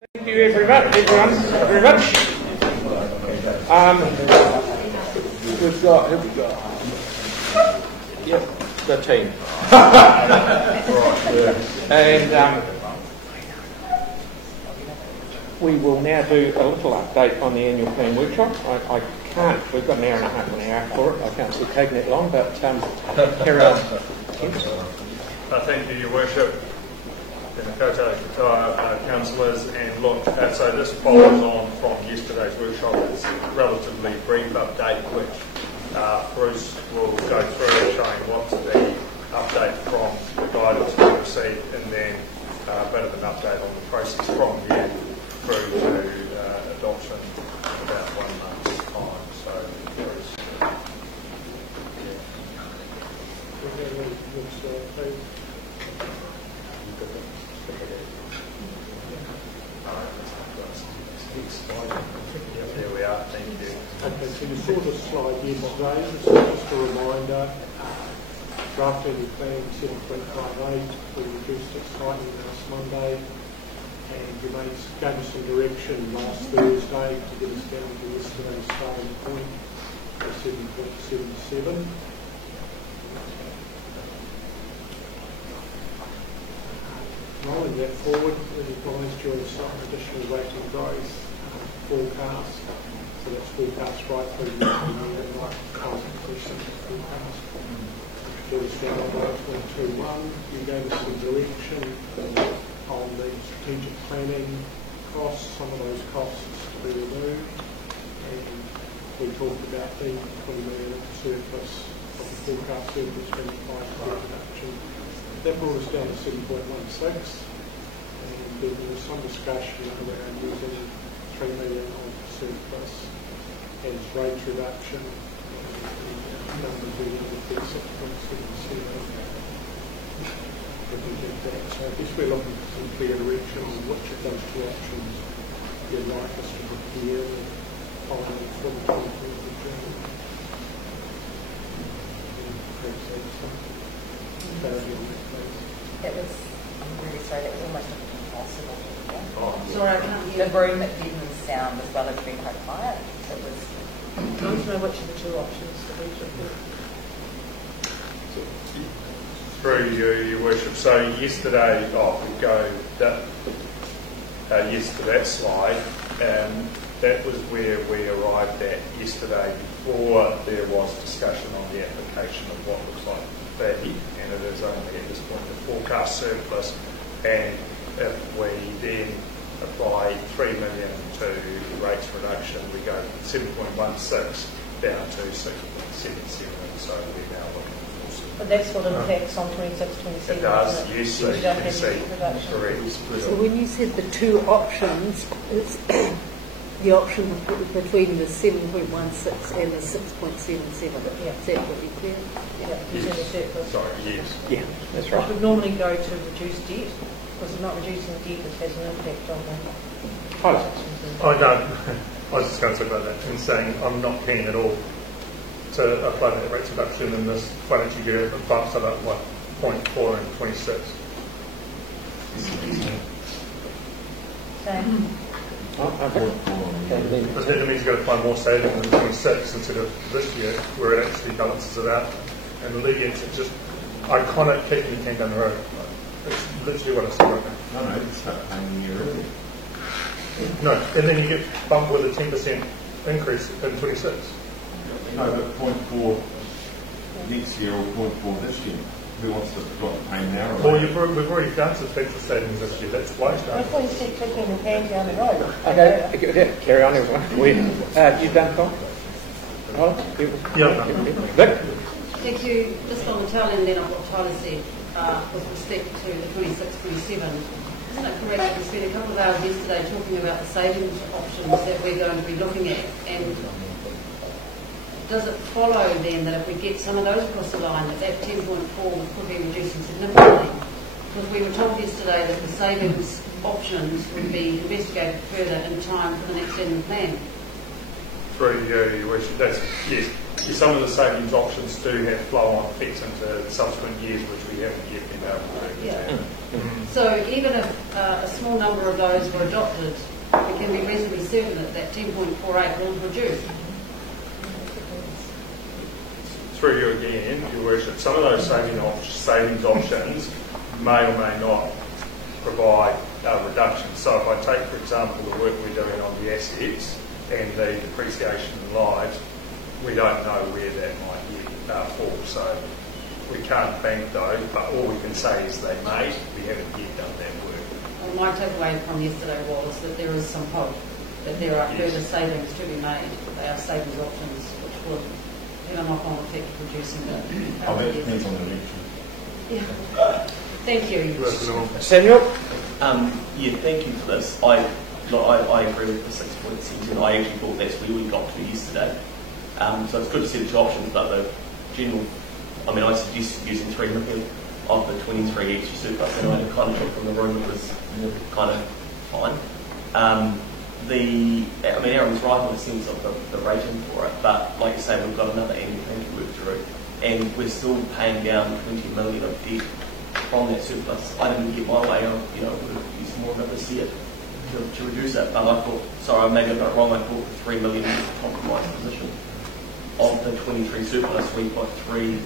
Thank you everyone very much. We've got, who have we got? Yep, the team. And we will now do a little update on the annual plan workshop. I can't, we've got an hour and a half, an hour for it. I can't see it taking that long, but carry on. Thank you, Your Worship, and the Kōtara councillors. And look, so this follows on from yesterday's workshop. It's a relatively brief update, which Bruce will go through, showing what's the update from the guidance we received, and then a bit of an update on the process from here through to adoption in about 1 month's time. So, Bruce. There we are, thank you. Okay, so you saw the slide yesterday. This is just a reminder. Draft annual plan 7.58. We reduced it slightly last Monday, and you gave us some direction last Thursday to get us down to yesterday's starting point of 7.77. Rolling that forward, as advised during some additional rate and growth forecast. So that's forecast right through the year, not concentration forecast. Which was down on 1.21. You gave us some direction on the strategic planning costs, some of those costs to be removed. And we talked about the 20 million surplus of the forecast surplus 25% reduction. That brought us down to 7.16, and there was some discussion around using 3 million of surplus as rate reduction, and the numbers we need to be 6.77. So I guess we're looking for some clear direction on which of those two options you'd like us to prepare following for the 24th of June. Perhaps that's clarity on that, please. It was, I'm really sorry, that was almost impossible to hear. Sorry, I can't hear. The room didn't sound as well as being quite quiet. It was. I want to know which of the two options that we should do. Through you, Your Worship. So yesterday, yes to that slide. That was where we arrived at yesterday before there was discussion on the application of what looks like value, and it is only at this point the forecast surplus. And if we then apply 3 million to rates reduction, we go from 7.16 down to 6.77. So we're now looking for some. But that's what impacts on 26, 27. It does, yes, You don't have see, reduction. correct. So when you said the two options, it's the option between the 7.16 and the 6.77. Yeah. Is that what you're clear? Yeah, using the surplus. Sorry, yes. Yeah, that's right. It would normally go to reduce debt, because not reducing debt has an impact on the. Hello. Oh, no, I was just going to talk about that and saying I'm not keen at all to apply that rates reduction in this financial year. It bumps it up, 0.4 and 26. Same. Because that means you've got to find more savings in 26 instead of this year, where it actually balances it out. And the leads, it's just iconic kicking the can down the road. It's literally what it's doing right now. No, it's not paying you early. No, and then you get bumped with a 10% increase in 26. No, but 0.4 next year or 0.4 this year. Who wants to pay now? Well, we've already done substantial savings this year. That's why it's I done. thought you said kicking the can down the road. Okay, carry on everyone. You done, Tom? Yeah. Vic? Thank you. Just on the tail end then of what Tyler said with respect to the 26, 27. Isn't it correct? We spent a couple of hours yesterday talking about the savings options that we're going to be looking at, and does it follow then that if we get some of those across the line that 10.4 could be reducing significantly? Because we were told yesterday that the savings options would be investigated further in time for the next annual plan. Through you, Your Worship. That's, yes. Some of the savings options do have flow-on effects into subsequent years, which we haven't yet been able to do. Yeah. So even if a small number of those were adopted, we can be reasonably certain that 10.48 will reduce. Through you again, Your Worship, some of those savings options may or may not provide a reduction. So if I take, for example, the work we're doing on the assets and the depreciation in lives, we don't know where that might fall. So we can't bank those, but all we can say is they may. We haven't yet done that work. Well, my takeaway from yesterday was that there is some hope, that there are further savings to be made. They are savings options which will have a knock-on effect of reducing the... Oh, that depends on the election. Yeah. Thank you. Samuel? Yeah, thank you for this. I agree with the 6.6, and I actually thought that's where we got to yesterday. So it's good to see the two options, but the general, I mean, I suggested using 3 million of the 23 extra surplus, and I kind of took from the room it was kind of fine. I mean, Aaron was right in the sense of the rating for it, but like you say, we've got another annual thing to work through, and we're still paying down 20 million of debt from that surplus. I didn't get my way on, we would have used more of it this year to reduce that, but I thought, sorry, maybe I got it wrong, I thought the 3 million was a compromised position. Of the 23 surplus, we put 3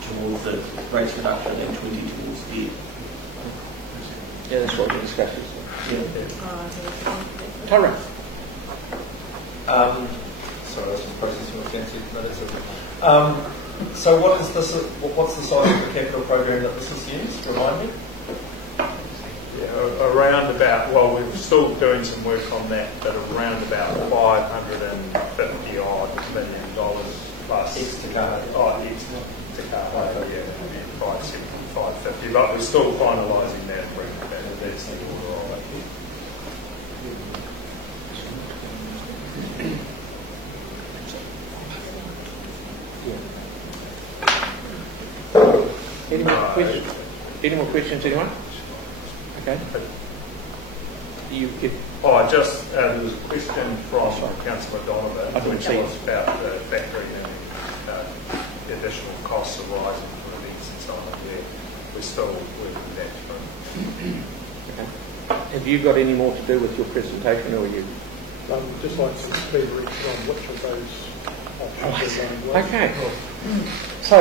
towards the rates reduction and 20 towards debt. Yeah, that's what we discussed. Yeah. Tara. Sorry, I was just processing my fancy notes. So what is this? What's the size of the capital program that this assumes? Remind me. Yeah, around about, well, we're still doing some work on that, but around about $550 odd million plus. Ex-Takahata. Oh, ex-Takahata, yeah, 570, 550, but we're still finalising that work. That's the order of it. Any more questions, anyone? Okay. You get. There was a question from Councillor Donovan, which was about the factoring in the additional costs arising from events and so on. We're still working that through. Okay. Have you got any more to do with your presentation, or are you? Just like some speed on which of those options are going to work. Okay. So,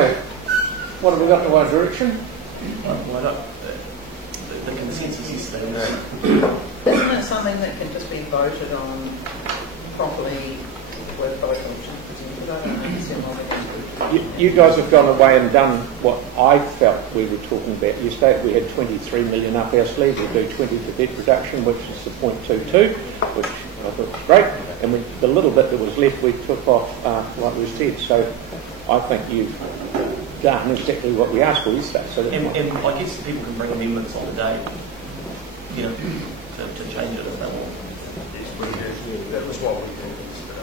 what have we got in the right direction? The consensus is that isn't it something that can just be voted on properly with both options? I don't understand why we You guys have gone away and done what I felt we were talking about. You stated we had 23 million up our sleeve. We do 20 for debt reduction, which is the 0.22, which I thought was great. And the little bit that was left, we took off, like we said. So I think you've done exactly what we asked for yesterday. So and I guess people can bring amendments on the day, to change it if they want. That was what we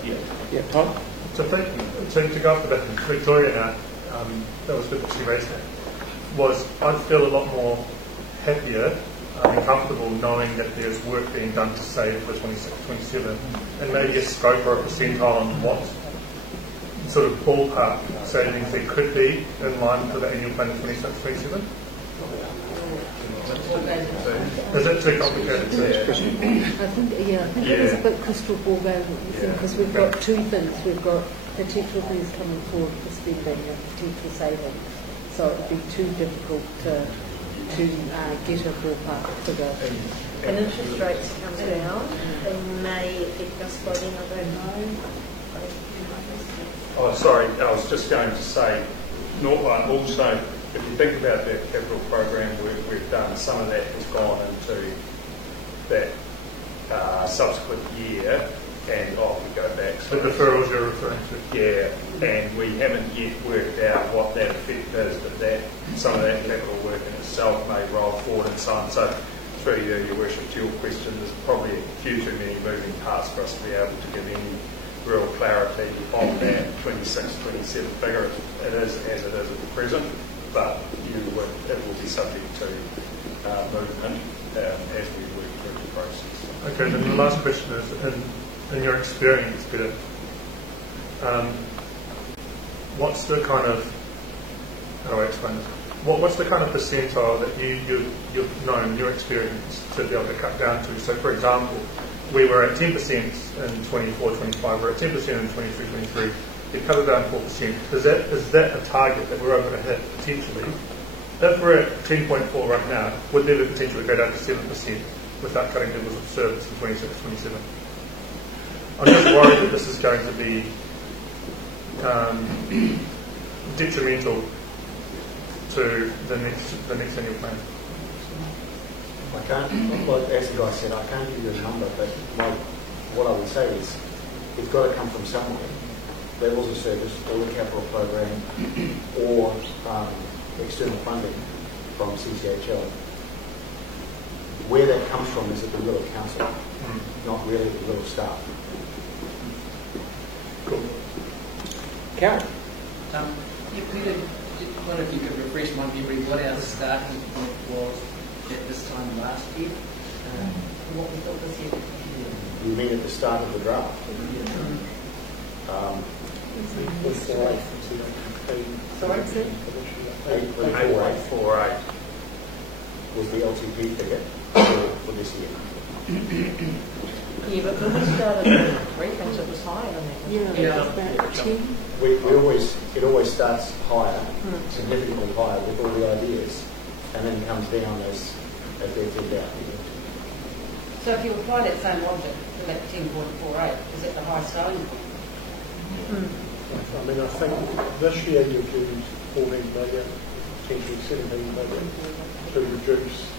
did. Yeah, Tom? So to go off the bit in Victoria now, that was good that she raised that, was I'd feel a lot more happier and comfortable knowing that there's work being done to save for 26, 27, and maybe a scope or a percentile on what sort of ballpark savings there could be in line for the annual plan of 26, 27. Is it too complicated to say? I think it is a bit crystal ball going because we've got two things. We've got potential things coming forward for spending and potential savings. So it would be too difficult to get a ballpark figure. And interest rates come down, they may affect us by then, I don't know. Oh, sorry, I was just going to say, also, if you think about that capital program we've done, some of that has gone into that subsequent year, and we go back. The deferrals you're referring to? Yeah, and we haven't yet worked out what that effect is, but some of that capital work in itself may roll forward and so on. So, through you, Your Worship, to your question, there's probably a few too many moving parts for us to be able to give any real clarity on that 26, 27 figure. It is as it is at the present, but it will be subject to movement as we work through the process. Okay, then the last question is, in your experience, Peter, what's the kind of, how do I explain this? what's the kind of percentile that you've known in your experience to be able to cut down to? So, for example, we were at 10% in 24-25, we're at 10% in 23-23. You cut it down 4%. Is that a target that we're able to hit potentially? If we're at 10.4 right now, would there be potential to go down to 7% without cutting levels of service in 26-27? I'm just worried that this is going to be detrimental to the next annual plan. I can't, well, as the guy said, I can't give you a number, but what I would say is it's got to come from somewhere. Levels of service, or the capital program, or external funding from CCHL. Where that comes from is at the will of council, not really the will of staff. Cool. Karen? Peter, I wonder if you could refresh my memory what our starting point was at this time last year, what we thought this year. You mean at the start of the draft? Sorry, 8.48 was the LTP figure for this year. Yeah, but when we started the briefings, it was higher than that. Yeah, it was about 10. It always starts higher, significantly higher with all the ideas, and then comes down as they're figured out. So if you apply that same logic to that 10.48, is it the high starting point? I mean, I think this year you've used 14 million, potentially 17 million to reduce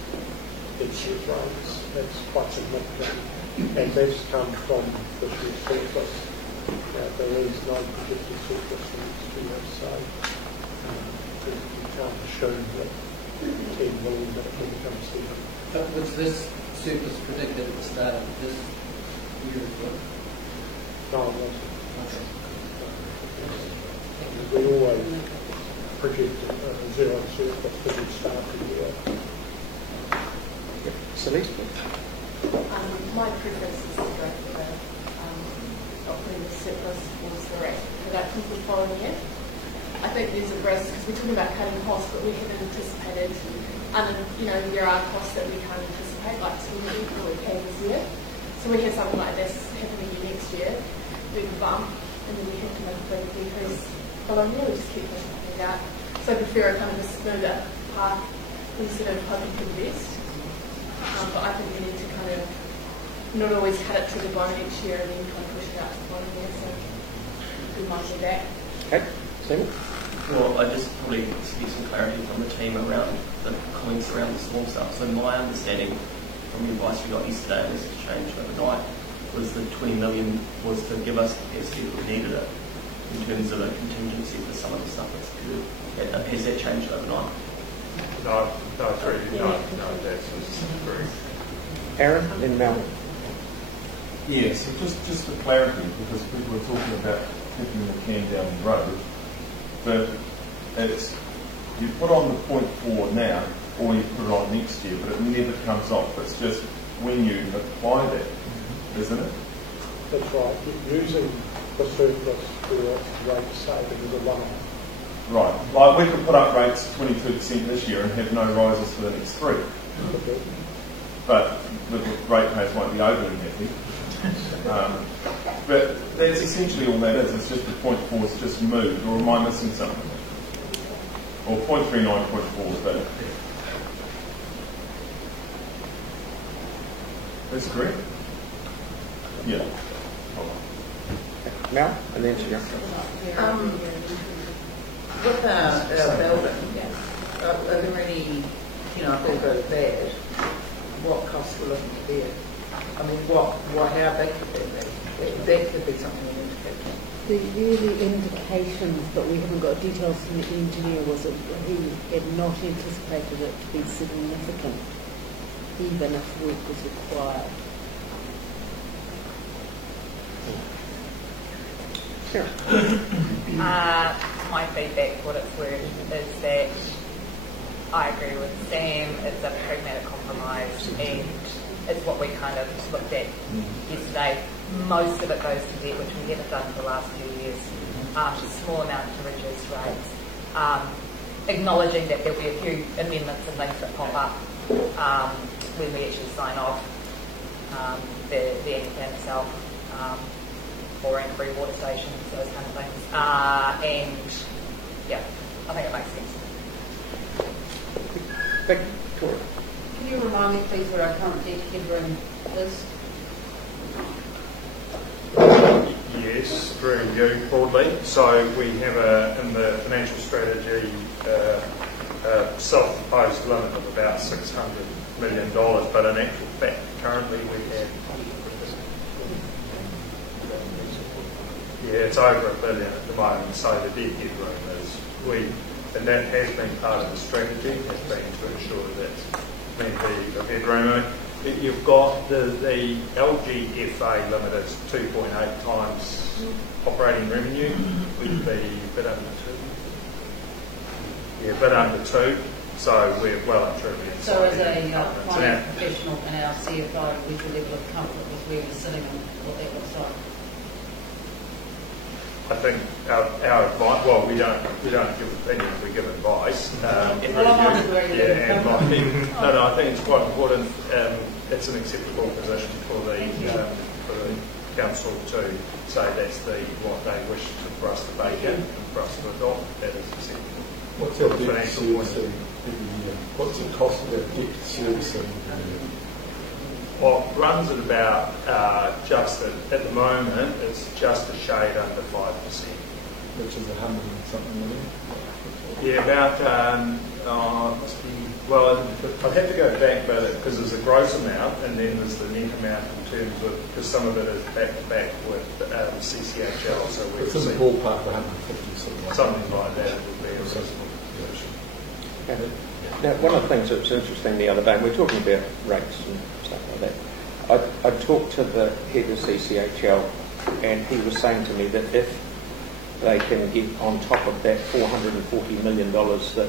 excess rates. That's quite significant. And that's come from this year's surplus. There is no projected surplus for next year, so you can't assume that 10 million that can become 7. But was this surplus predicted at the start of this year as well? No, it wasn't. We always project a zero surplus to the start of the year. Celeste? My preference is to go for the operating surplus towards the rate production for the following year. I think there's a risk because we're talking about cutting costs, but we haven't anticipated, there are costs that we can't anticipate, like school fees that we've had this year. So we have something like this happening again next year, big bump, and then we have to make a big decrease following year. We just keep pushing it out. So I prefer a kind of a smoother path instead of hoping for the best. But I think we need to kind of not always cut it to the bone each year and then kind of push it out to the bottom year. So we might do that. Okay, Simon? Well, I just probably need some clarity from the team around the comments around the small stuff. So my understanding from the advice we got yesterday, and this has changed overnight, was that 20 million was to give us capacity if we needed it in terms of a contingency for some of the stuff that's good. Has that changed overnight? No, it's really not. No, that's correct. Aaron, then Mel. Yeah, so just for clarity, because people are talking about kicking the can down the road, but it's you put on the 0.4 now, or you put it on next year, but it never comes off. It's just when you apply that, isn't it? That's right. Using the surplus for rate saving is a one-off. Right. Like we could put up rates 22% this year and have no rises for the next 3. Okay. But the ratepayers won't be overly happy. But that's essentially all that is. It's just the 0.4 is just moved, or am I missing something? Or 0.39, 0.4 is better. That's correct? Yeah. Mel, and then Sue. With our building, are there any, if all goes bad, what costs we're looking to bear? I mean, how big could that be? That could be something we need to factor in. The early indications, but we haven't got details from the engineer, was that he had not anticipated it to be significant, even if work was required. Sure. My feedback, what it's worth, is that I agree with Sam. It's a pragmatic compromise, and it's what we kind of looked at yesterday. Most of it goes to debt, which we haven't done for the last few years. A small amount to reduce rates. acknowledging that there'll be a few amendments and things that pop up when we actually sign off the energy plan itself, boring, free water stations, those kind of things. And yeah, I think it makes sense. Victoria. Can you remind me, please, what our current debt headroom is? Yes, through you broadly. So we have in the financial strategy self-imposed limit of about $600 million, but in actual fact, currently we have, it's over $1 billion at the moment. So the debt headroom is and that has been part of the strategy, has been to ensure that plenty of headroom. You've got the LGFA limit is 2.8 times operating revenue. We'd be a bit under 2. Yeah, a bit under 2. So we're well and truly inside. So as a finance professional and our CFO, with the level of comfort with where we're sitting and what that looks like? I think our advice, well, we don't give opinions, we give advice. I think it's quite important. It's an acceptable position for the council to say that's what they wish for us to bake in and for us to adopt. That is acceptable. What's our debt servicing every year? What's the cost of our debt servicing? Well, it runs at about at the moment, it's just a shade under 5%. Which is 100 and something million? Yeah, about, must be, well, I'd have to go back, but because there's a gross amount and then there's the net amount in terms of, because some of it is back to back with CCHL. So it's in the ballpark of 150 something like that would be a reasonable position. Now, one of the things that was interesting the other day, we were talking about rates and stuff like that. I talked to the head of CCHL, and he was saying to me that if they can get on top of that $440 million that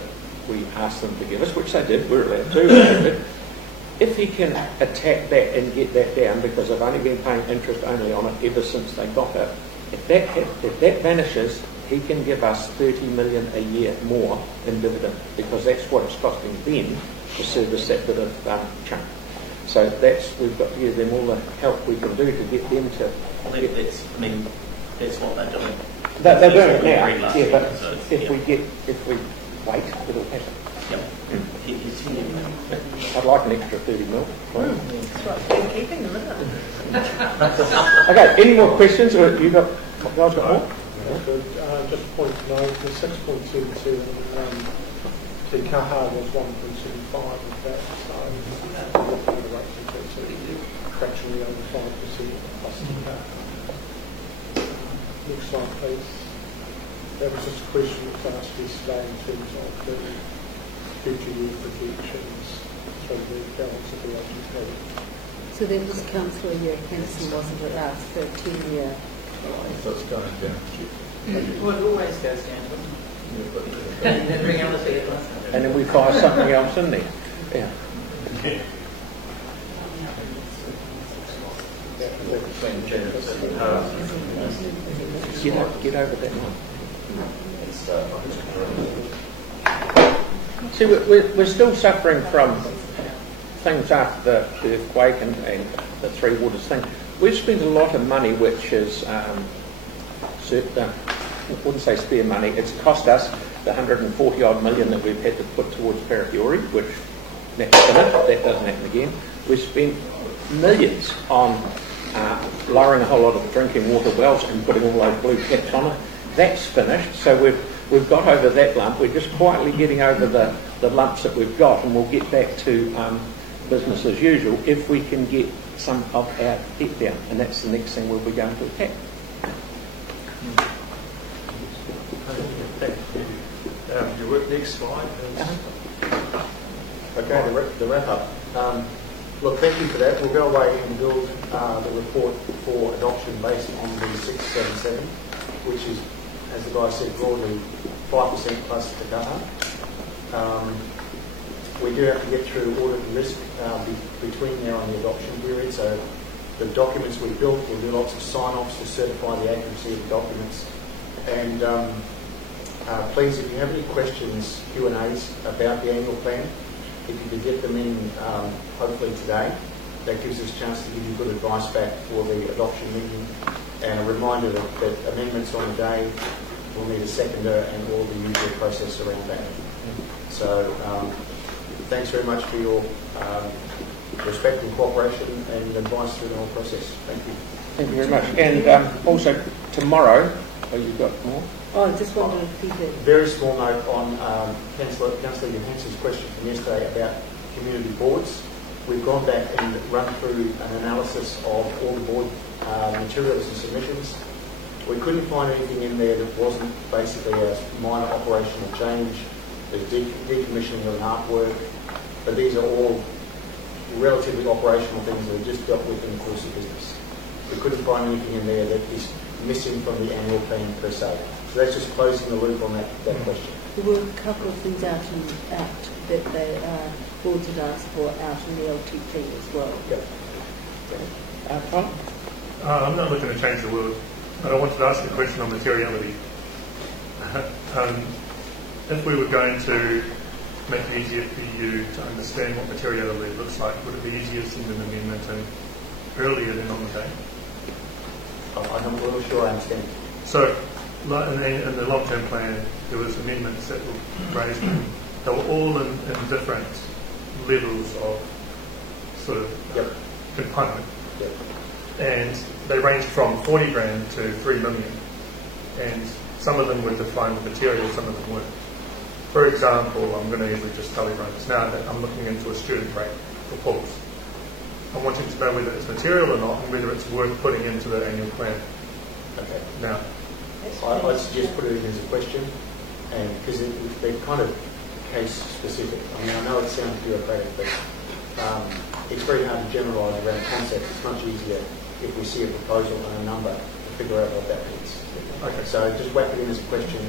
we asked them to give us, which they did, we're allowed to, if he can attack that and get that down, because they've only been paying interest only on it ever since they got it, if that vanishes, he can give us $30 million a year more in dividend, because that's what it's costing them to service that bit of chunk. So we've got to give them all the help we can do to get them to. That's what they're doing. They're doing it now, yeah. But if we wait, it'll happen. Yep. I'd like an extra 30 mil. That's right. They're keeping them, isn't it? Okay. Any more questions? Or you guys got more? Just a point to note, the 6.77, Te Kaha was 1.75 of that, so the rate increase fractionally over 5% plus Te Kaha. Next slide, please. That was just a question that was asked yesterday in terms of the future year projections through the balance of the LGP. So that was Councillor Hanson, wasn't it, last for 10-year? So it's going down. Well, it always goes down, doesn't it? And then reality at last. And then we fire something else in there. Yeah. Get over that one. See, we're still suffering from things after the earthquake and the Three Waters thing. We've spent a lot of money, which is, I wouldn't say spare money, it's cost us the 140 odd million that we've had to put towards Parakiori, which that's finished, that doesn't happen again. We've spent millions on lowering a whole lot of drinking water wells and putting all those blue caps on it. That's finished, so we've got over that lump. We're just quietly getting over the lumps that we've got, and we'll get back to business as usual if we can get some of our debt down, and that's the next thing we'll be going to attack. Your next slide. Okay, the wrap up. Look, thank you for that. We'll go away and build the report for adoption based on the 677, which is, as the guy said, broadly 5% plus Te Kaha. We do have to get through audit and risk between now and the adoption period, so the documents we've built, we'll do lots of sign-offs to certify the accuracy of the documents, and please, if you have any questions, Q&As about the annual plan, if you could get them in hopefully today, that gives us a chance to give you good advice back for the adoption meeting. And a reminder that amendments on the day will need a seconder and all the usual process around that. So thanks very much for your respect and cooperation and advice through the whole process. Thank you. Thank you very much. And also tomorrow, you've got more? Oh, I just wanted to keep it. Very small note on Councillor Johansson's question from yesterday about community boards. We've gone back and run through an analysis of all the board materials and submissions. We couldn't find anything in there that wasn't basically a minor operational change. There's decommissioning of an artwork, but these are all relatively operational things that are just dealt with in the course of business. We couldn't find anything in there that is missing from the annual plan per se. So that's just closing the loop on that question. There were a couple of things out that the boards had asked for out in the LTP as well. Yep. I'm not looking to change the world, but I wanted to ask a question on materiality. If we were going to make it easier for you to understand what materiality looks like, would it be easier to send an amendment in earlier than on the day? I'm not really sure I understand. So, in the long-term plan, there was amendments that were raised. They were all in different levels of sort of component. Yep. And they ranged from 40 grand to 3 million. And some of them were defined with material, some of them weren't. For example, I'm going to easily just tell everyone this now that I'm looking into a student rate for pools. I'm wanting to know whether it's material or not and whether it's worth putting into the annual plan. Okay. Now, I'd suggest put it in as a question, and because they're kind of case specific. I mean, I know it sounds bureaucratic, but it's very hard to generalise around concepts. It's much easier if we see a proposal and a number to figure out what that means. Okay. So just whack it in as a question.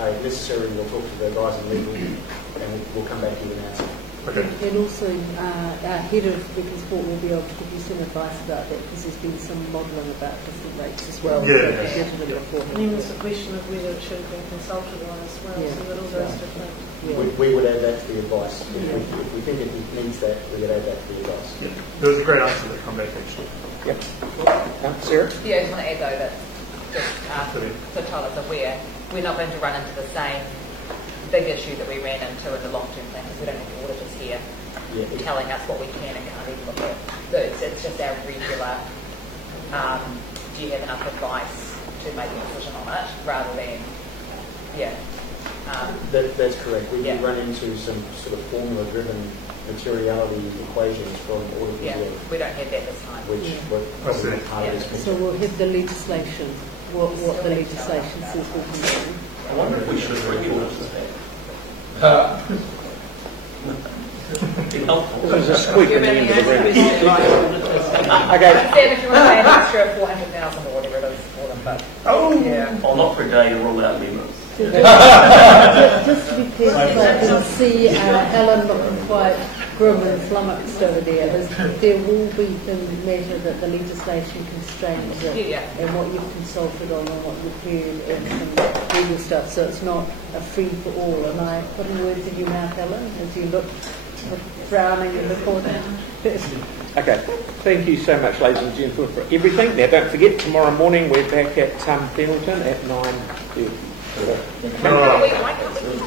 If necessary, we'll talk to the guys in legal, and we'll come back to you with an answer. Okay. And also, our head of Vickers Sport will be able to give you some advice about that, because there's been some modelling about different rates as well. Yeah. So And then there's the question of whether it should have been consulted on as well, so that all those different... We would add that to the advice. If we think it needs that, we would add that to the advice. Yeah. There was a great answer that come back actually. Yep. Sarah? Yeah, I just want to add though that just so Tyler's aware, we're not going to run into the same big issue that we ran into in the long-term plan, because we don't have the auditors here telling us what we can and can't even look at. So it's just our regular, do you have enough advice to make a decision on it, rather than, That's correct. We run into some sort of formula-driven materiality equations from audit review. We don't have that this time. Which were probably part of this. So we'll have the legislation, what the legislation says we can do. I wonder if we should record There's a squeak in the end of the room. Okay. If you want to pay an extra 400,000 or whatever it is for them, but I'll not for a day rule out amendments. Just to be clear, I can see Helen looking quite grim and flummoxed over there. There will be things measure that the legislation constrains it, and what you've consulted on and what you've heard and some legal stuff. So it's not a free for all. Am I putting words in your mouth, Helen, as you look frowning in the corner? Okay, thank you so much, ladies and gentlemen, for everything. Now, don't forget, tomorrow morning we're back at Pendleton at 9:30.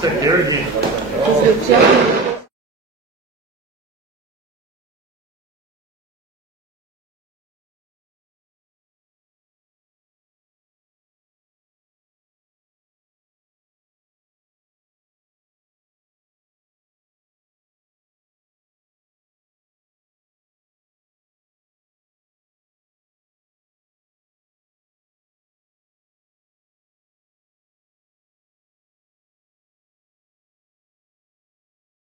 Take care again.